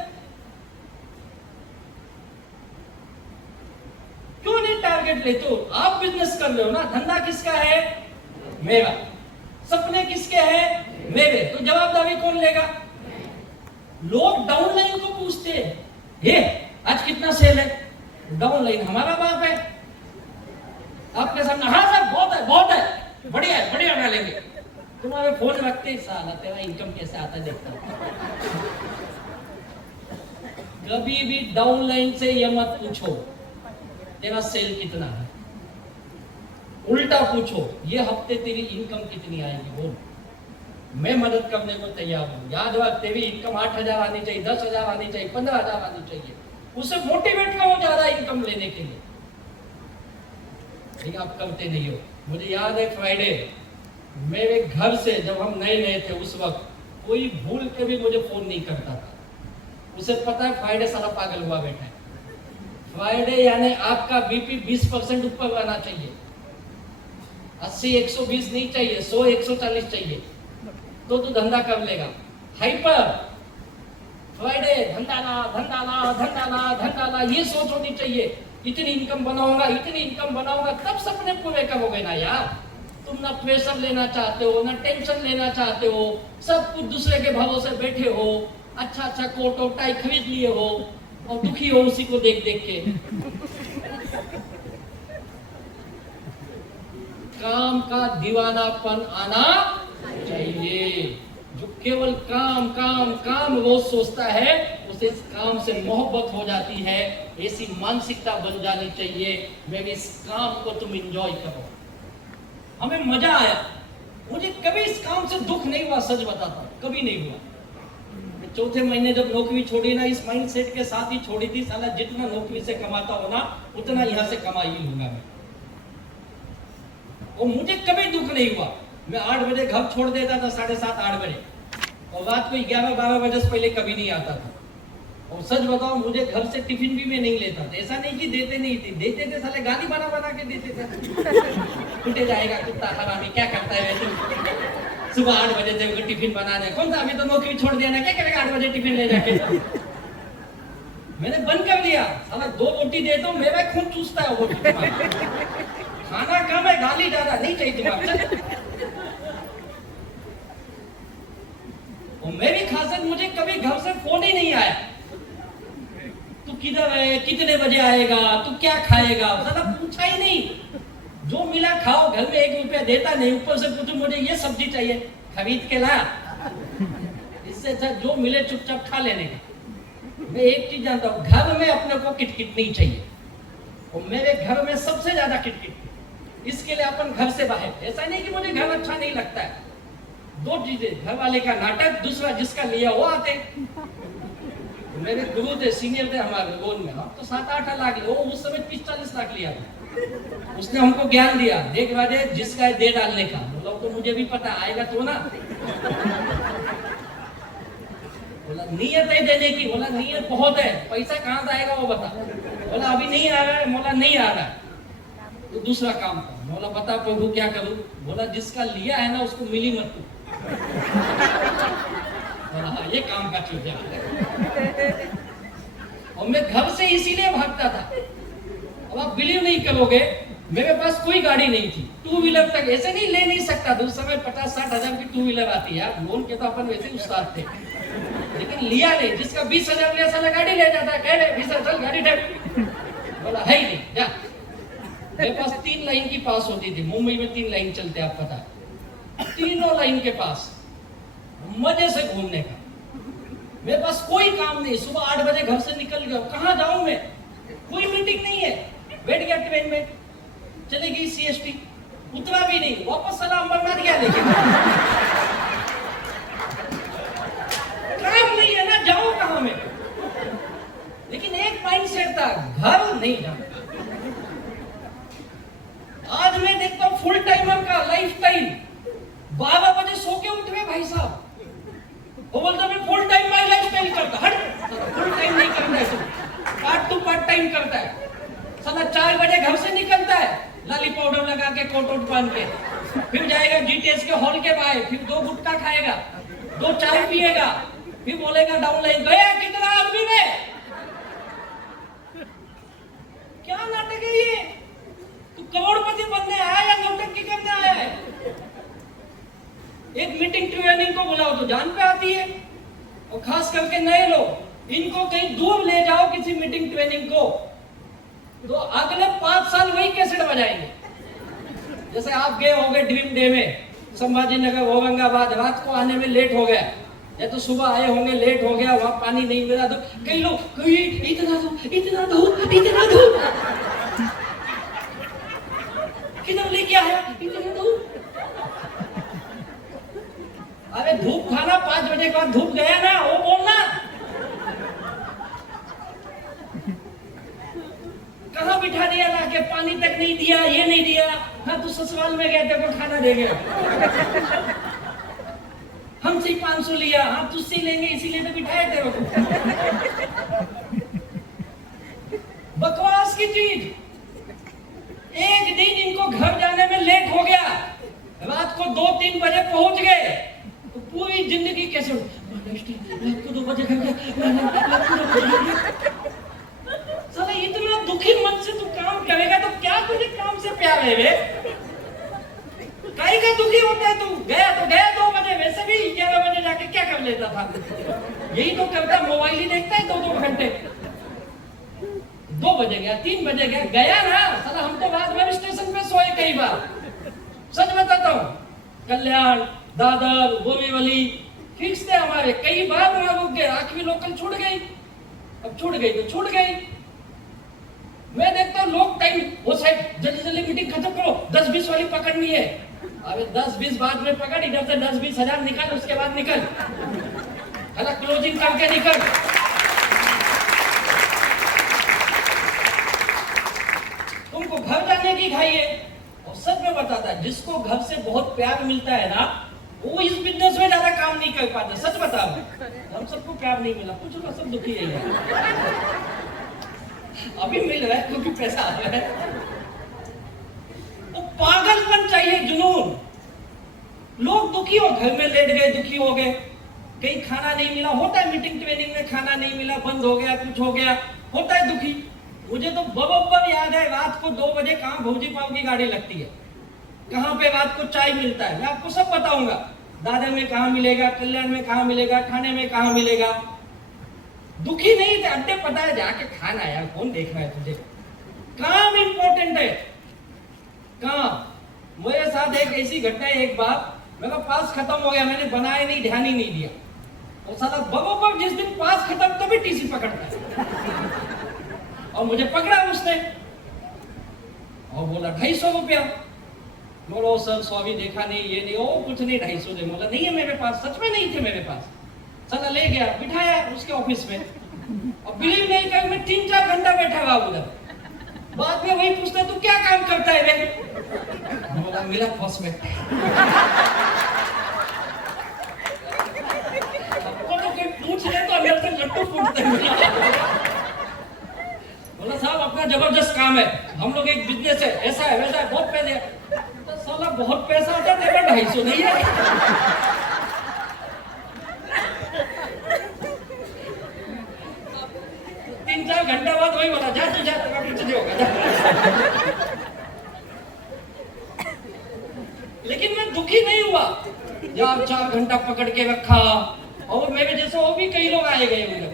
क्यों नहीं टारगेट लेते हो? आप बिजनेस कर रहे हो ना, धंधा किसका है? मेरा। सपने किसके हैं? मेरे। तो जवाबदारी कौन लेगा? लोग डाउनलाइन को पूछते हैं, ये आज कितना सेल है? डाउनलाइन हमारा बाप है। आपके सामने हाँ सर बहुत है, बहुत है, बढ़िया है, बढ़िया डालेंगे। तुम्हारे फोन रखते ही साला तेरा इनकम कैसे आता देखता हूं। कभी भी डाउनलाइन से ये मत पूछो तेरा सेल कितना है, उल्टा पूछो ये हफ्ते तेरी इनकम कितनी आएगी बोल, मैं मदद करने को तैयार हूं। याद रख तेरी इनकम 8,000 आनी चाहिए, 10,000 आनी चाहिए, 15,000 आनी चाहिए। उसे मोटिवेट करो ज्यादा इनकम लेने के लिए। लेकिन आप करते नहीं हो। मुझे याद है फ्राइडे मेरे घर से जब हम नए नए थे उस वक्त कोई भूल के भी मुझे फोन नहीं करता था। उसे पता है फ्राइडे साला पागल हुआ बैठा है। फ्राइडे यानी आपका बीपी 20% ऊपर रहना चाहिए, 80-120 नहीं चाहिए, 100-140 चाहिए, तो तू धंधा कर लेगा। हाइपर फ्राइडे धंधा ना धंधा ना धंधा ना धंधा ना, ये सोच होनी चाहिए इतनी इनकम बनाऊंगा, इतनी इनकम बनाऊंगा, तब सपने पूरे करोगे ना यार। तुम ना प्रेशर लेना चाहते हो, ना टेंशन लेना चाहते हो, सब कुछ दूसरे के भरोसे बैठे हो, अच्छा अच्छा कोट और टाई खरीद लिए हो और दुखी हो उसी को देख देख के। काम का दीवानापन आना चाहिए। जो केवल काम काम काम रोज सोचता है उसे इस काम से मोहब्बत हो जाती है, ऐसी मानसिकता बन जानी चाहिए। मैं इस काम को तुम एंजॉय करो। हमें मजा आया, मुझे कभी इस काम से दुख नहीं हुआ, सच बताता हूं कभी नहीं हुआ। चौथे महीने जब नौकरी छोड़ी ना, इस माइंड सेट के साथ ही छोड़ी थी, साला जितना नौकरी से कमाता हो ना उतना यहाँ से कमा ही लूंगा मैं। और मुझे कभी दुख नहीं हुआ। मैं 8 बजे घर छोड़ देता था, 7:30-8 बजे, और रात को 11-12 बजे से पहले कभी नहीं आता था। और सच बताओ मुझे घर से टिफिन भी मैं नहीं लेता था। ऐसा नहीं कि देते नहीं थे, देते थे, साले गाली बना बना के देते थे। कुटे जाएगा कुत्ता हरामी, क्या करता है वैसे। सुबह 8 बजे से टिफिन बना दे, कौन सा अभी तो नौकरी छोड़ दिया ना, क्या करेगा 8 बजे टिफिन ले जाके। मैंने बंद कर दिया, साला 2 रोटी दे दो मेरा खून चूसता है वो। खाना कम है, गाली ज्यादा, नहीं चाहिए तुम्हारे। और मेरी खासियत, मुझे कभी घर से फोन ही नहीं आया, तू किधर है, कितने बजे आएगा, तू क्या खाएगा, साला पूछा ही नहीं। जो मिला खाओ, घर में 1 रुपया देता नहीं, ऊपर से पूछो मुझे ये सब्जी चाहिए, खरीद के ला। इससे अच्छा जो मिले चुपचाप खा लेने का। मैं एक चीज जानता हूँ, घर में अपने को किटकिट नहीं चाहिए, और मेरे घर में सबसे ज्यादा किटकिट। इसके लिए अपन घर से बाहर, ऐसा नहीं कि मुझे घर अच्छा नहीं लगता है। 2 चीजें, घर वाले का नाटक, दूसरा जिसका लिया वो आते। मेरे गुरु थे, सीनियर थे हमारे लोन में, हम तो 7-8 लाख, वो उस समय 30-40 लाख लिया था। उसने हमको ज्ञान दिया, देख वादे जिसका है दे डालने का। मतलब तो मुझे भी पता आएगा तो ना। बोला नीयत है देने की, बोला नीयत बहुत है, पैसा कहाँ से आएगा वो बता। बोला अभी नहीं आ रहा है, बोला नहीं आ रहा है। तो दूसरा काम था, बोला बता प्रभु क्या करूं। बोला जिसका लिया है ना उसको मिली मत तू। बोला हाँ ये काम का चीज है। और मैं घर से इसीलिए भागता था। अब आप बिलीव नहीं करोगे, मेरे पास कोई गाड़ी नहीं थी, 2 व्हीलर तक ऐसे नहीं ले नहीं सकता था। उस समय 50-60 हजार की 2 व्हीलर आती है, लोन के तो अपन वैसे उस्ताद थे, लेकिन लिया नहीं। जिसका 20,000 लिया साला गाड़ी ले जाता, कह रहे 20,000 गाड़ी टाइप। बोला है ही नहीं जा। मेरे पास 3 लाइन की पास होती थी, मुंबई में 3 लाइन चलते आप पता है, तीनों लाइन के पास मजे से घूमने का। मेरे पास कोई काम नहीं, सुबह 8 बजे घर से निकल गया, कहाँ जाऊं मैं, कोई मीटिंग नहीं है, बैठ गया ट्रेन में, चली गई CST, उतरा भी नहीं, वापस साला अंबरनाथ गया। लेकिन काम नहीं है ना, जाऊं कहां मैं। लेकिन एक माइंड सेट था, घर नहीं जाना। आज मैं देखता हूं फुल टाइमर का लाइफ स्टाइल, 12 बजे सो के उठ रहे भाई साहब। वो बोलता मैं full time my life style करता। हट, फुल टाइम नहीं करता है, पार्ट टू पार्ट टाइम करता है। साला 4 बजे घर से निकलता है, लाली पाउडर लगा के, कोट वोट पहन के, फिर जाएगा GTS के हॉल के बाहर, फिर 2 गुटखा खाएगा, 2 चाय पिएगा, फिर बोलेगा डाउन लाइन गया कितना आदमी में। क्या नाटक है ये? तू करोड़पति बनने आया या नौटंकी करने आया है? एक मीटिंग ट्रेनिंग को बुलाओ तो जान पे आती है, और खास करके नए लोग, इनको कहीं दूर ले जाओ किसी मीटिंग ट्रेनिंग को तो अगले 5 साल वही कैसेट बजाएंगे। जैसे आप गए होंगे ड्रीम डे में संभाजी नगर औरंगाबाद, रात को आने में लेट हो गया, या तो सुबह आए होंगे लेट हो गया, वहां पानी नहीं मिला तो कई लोग इतना धूप किधर लेके आया, इतना धूप। अरे धूप खाना 5 बजे के बाद धूप गया ना, वो बोलना। कहाँ बिठा दिया ला के, पानी तक नहीं दिया, ये नहीं दिया। हाँ तू ससुराल में गया तेरे को खाना दे गया, हमसे 500 लिया, हाँ तुझसे लेंगे इसीलिए तो बिठाए तेरे को। बकवास की चीज। एक दिन इनको घर जाने में लेट हो गया, रात को 2-3 बजे पहुंच गए, तो पूरी जिंदगी कैसे रात को 2 बजे घर गया। साला इतना दुखी मन से तू काम करेगा तो क्या तुझे काम से प्यार है रे? काहे का दुखी होता है तू? गया तो गया 2 बजे, वैसे भी 11 बजे जाके क्या कर लेता था? यही तो करता, मोबाइल ही देखता है 2-2 घंटे। 2 बजे गया, 3 बजे गया, गया ना साला। हम तो रात में स्टेशन पे सोए कई बार, सच बताता हूँ। कल्याण, दादर, बोरीवली फिक्स थे हमारे, कई बार वहां रुक गए। आखिरी लोकल छूट गई, अब छूट गई तो छूट गई। मैं देखता हूँ लोग टाइम, वो साइड जल्दी जल्दी मीटिंग खत्म करो, 10-20 वाली पकड़नी है। अबे 10-20 बाद में पकड़, इधर से 10-20 हजार निकाल, उसके बाद निकल, अलग क्लोजिंग करके निकल। तुमको घर जाने की खाई है। और सच में बताता है, जिसको घर से बहुत प्यार मिलता है ना, वो इस बिजनेस में ज्यादा काम नहीं कर पाता। सच बता, हम सबको प्यार नहीं मिला, कुछ लोग सब दुखी है। अभी मिल रहा है क्योंकि पैसा आ रहा है। तो पागलपन चाहिए, जुनून। लोग दुखी हो, घर में लेट गए, दुखी हो गए, कहीं खाना नहीं मिला, होता है मीटिंग ट्रेनिंग में खाना नहीं मिला, बंद हो गया, कुछ हो गया, होता है दुखी। मुझे तो बराबर याद है, रात को 2 बजे कहाँ भौजी पाव की गाड़ी लगती है, कहाँ पे रात को चाय मिलता है, मैं आपको सब बताऊंगा। दादर में कहाँ मिलेगा, कल्याण में कहाँ मिलेगा, ठाणे में कहाँ मिलेगा। दुखी नहीं थे, अड्डे पता है जाके खाना, यार कौन देख रहा है तुझे? काम इंपॉर्टेंट है, काम। मेरे साथ एक ऐसी घटना है, एक बार मेरा पास खत्म हो गया, मैंने बनाया नहीं, ध्यान ही नहीं दिया, और साला बराबर जिस दिन पास खत्म तभी टीसी पकड़ता है। और मुझे पकड़ा उसने और बोला 250 रुपया। बोलो सर सॉरी, देखा नहीं, ये नहीं, ओ कुछ नहीं, 250 दे। बोला नहीं है मेरे पास, सच में नहीं थे मेरे पास। साला ले गया, बिठाया उसके ऑफिस में, और बिलीव नहीं कर, मैं 3-4 घंटा बैठा रहा उधर। बाद में वही पूछता तू क्या काम करता है रे? बोला मेरा फर्स्ट में। पूछ ले तो अंदर से लट्टू फूटते हैं। बोला साहब अपना जबरदस्त काम है, हम लोग एक बिजनेस है, ऐसा है वैसा है, बहुत पैसे। तो साला बहुत पैसा आता है, तेरा 250 नहीं है। 3-4 घंटा बाद वही बोला जा तू जा, तेरा कुछ नहीं होगा। लेकिन मैं दुखी नहीं हुआ, जब 4 घंटा पकड़ के रखा, और मेरे जैसे और भी कई लोग आए गए उधर,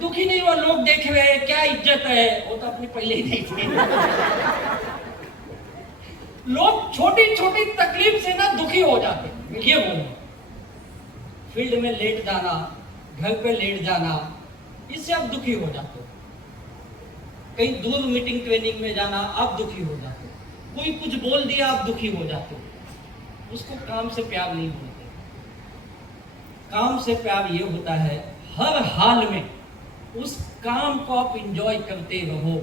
दुखी नहीं हुआ। लोग देख रहे हैं, क्या इज्जत है, वो तो अपनी पहले ही नहीं थी। लोग छोटी छोटी तकलीफ से ना दुखी हो जाते। ये बोलो, फील्ड में लेट जाना, घर पे लेट जाना, इससे आप दुखी हो जाते हो। कहीं दूर मीटिंग ट्रेनिंग में जाना, आप दुखी हो जाते हो। कोई कुछ बोल दिया, आप दुखी हो जाते हो। उसको काम से प्यार नहीं बोलते। काम से प्यार ये होता है, हर हाल में उस काम को आप इंजॉय करते रहो।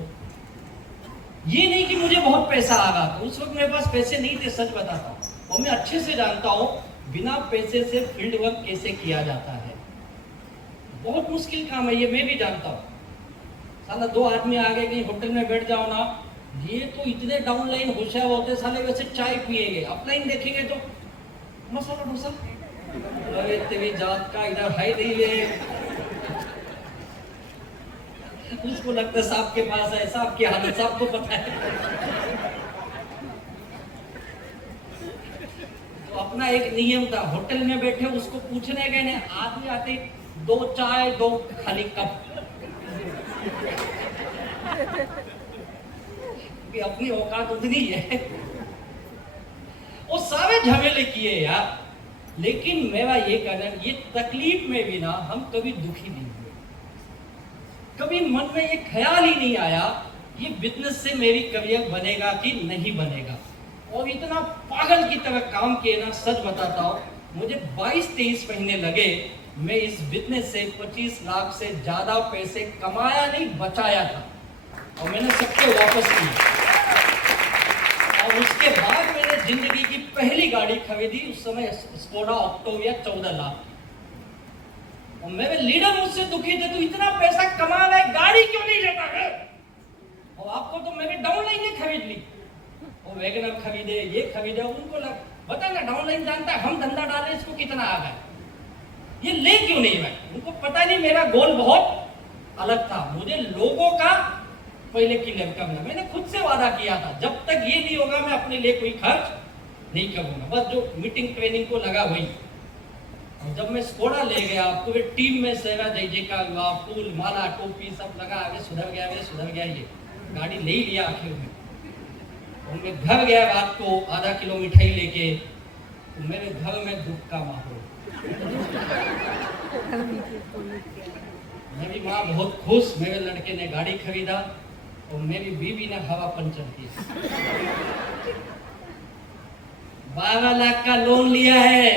ये नहीं कि मुझे बहुत पैसा आ रहा, तो उस वक्त मेरे पास पैसे नहीं थे, सच बताता हूँ, और मैं अच्छे से जानता हूँ बिना पैसे से फील्ड वर्क कैसे किया जाता है। बहुत मुश्किल काम है ये, मैं भी जानता हूँ। साला 2 आदमी आगे कहीं होटल में बैठ जाओ ना, ये तो इतने डाउन लाइन होशियार होते, साले वैसे चाय पिएंगे, अपलाइन देखेंगे तो मसाला डोसा, अरे तेरी जात का इधर है नहीं ये। उसको लगता है साहब के पास है, साहब की हालत साहब को पता है। तो अपना एक नियम था, होटल में बैठे उसको पूछने गए ने, आदमी आते 2 चाय 2 खाली कप। कि अपनी औकात उतनी है। वो सारे झमेले किए यार, लेकिन मेरा ये कहना, ये तकलीफ में भी ना हम कभी दुखी नहीं हुए। कभी मन में ये ख्याल ही नहीं आया ये बिजनेस से मेरी करियर बनेगा कि नहीं बनेगा। और इतना पागल की तरह काम किए ना, सच बताता हूँ, मुझे 22-23 महीने लगे। मैं इस बिजनेस से 25 लाख से ज्यादा पैसे कमाया नहीं, बचाया था, और मैंने सबके वापस किए। और उसके बाद मैंने जिंदगी की पहली गाड़ी खरीदी, उस समय स्कोडा ऑक्टाविया 14 लाख। और मेरे लीडर मुझसे दुखी थे, तू इतना पैसा कमा रहा है, गाड़ी क्यों नहीं लेता है? और आपको तो मैंने डाउनलाइन ने खरीद ली, वो वैगनर खरीदे, ये खरीदे। उनको बता ना, डाउनलाइन जानता है, हम धंधा डाले इसको कितना आ गया, ये ले क्यों नहीं भाई? उनको पता नहीं मेरा गोल बहुत अलग था। मुझे लोगों का पहले क्लियर करना। मैंने खुद से वादा किया था, जब तक ये नहीं होगा मैं अपने लिए कोई खर्च नहीं करूंगा। बस जो मीटिंग ट्रेनिंग को लगा वही। और जब मैं स्कोडा ले गया, पूरे टीम में सेवा जय का हुआ, फूल माला टोपी सब लगा, आगे सुधर गया ये गाड़ी ले ही लिया आखिर में। और मैं घर गया रात को आधा किलो मिठाई लेके, तो मेरे घर में दुख का माहौल। मेरी माँ बहुत खुश, मेरे लड़के ने गाड़ी खरीदा, और मेरी बीवी ने हवा पंचर किया। 12 लाख का लोन लिया है।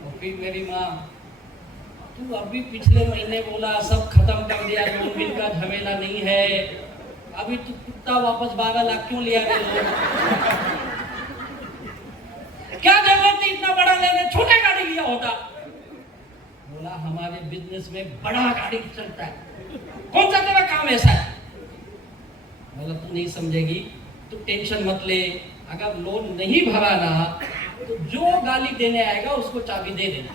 और फिर मेरी माँ, तू अभी पिछले महीने बोला सब खत्म कर दिया, लोन बिल का झमेला नहीं है, अभी तू कुत्ता वापस 12 लाख क्यों लिया है? क्या जरूरत थी इतना बड़ा लेने, छोटा गाड़ी लिया होता। बोला हमारे बिजनेस में बड़ा गाड़ी चलता है, कौन सा तेरा काम ऐसा है? बोला तू नहीं समझेगी, तू टेंशन मत ले, अगर लोन नहीं भरा ना तो जो गाली देने आएगा उसको चाबी दे देना।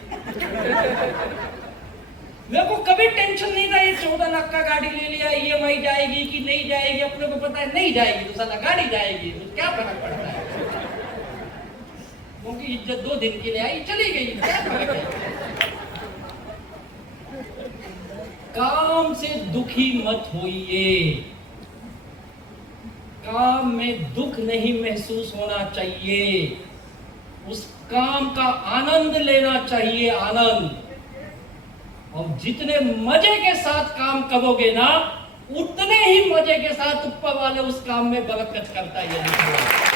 मेरे को कभी टेंशन नहीं था, ये 14 लाख का गाड़ी ले लिया, EMI जाएगी कि नहीं जाएगी, अपने को पता है नहीं जाएगी तो साला गाड़ी जाएगी, तो क्या फर्क पड़ता है? क्योंकि इज्जत 2 दिन के लिए आई, चली गई, क्या फर्क है? काम से दुखी मत होइए, काम में दुख नहीं महसूस होना चाहिए, उस काम का आनंद लेना चाहिए, आनंद। और जितने मजे के साथ काम करोगे ना, उतने ही मजे के साथ ऊपर वाले उस काम में बरकत करता है।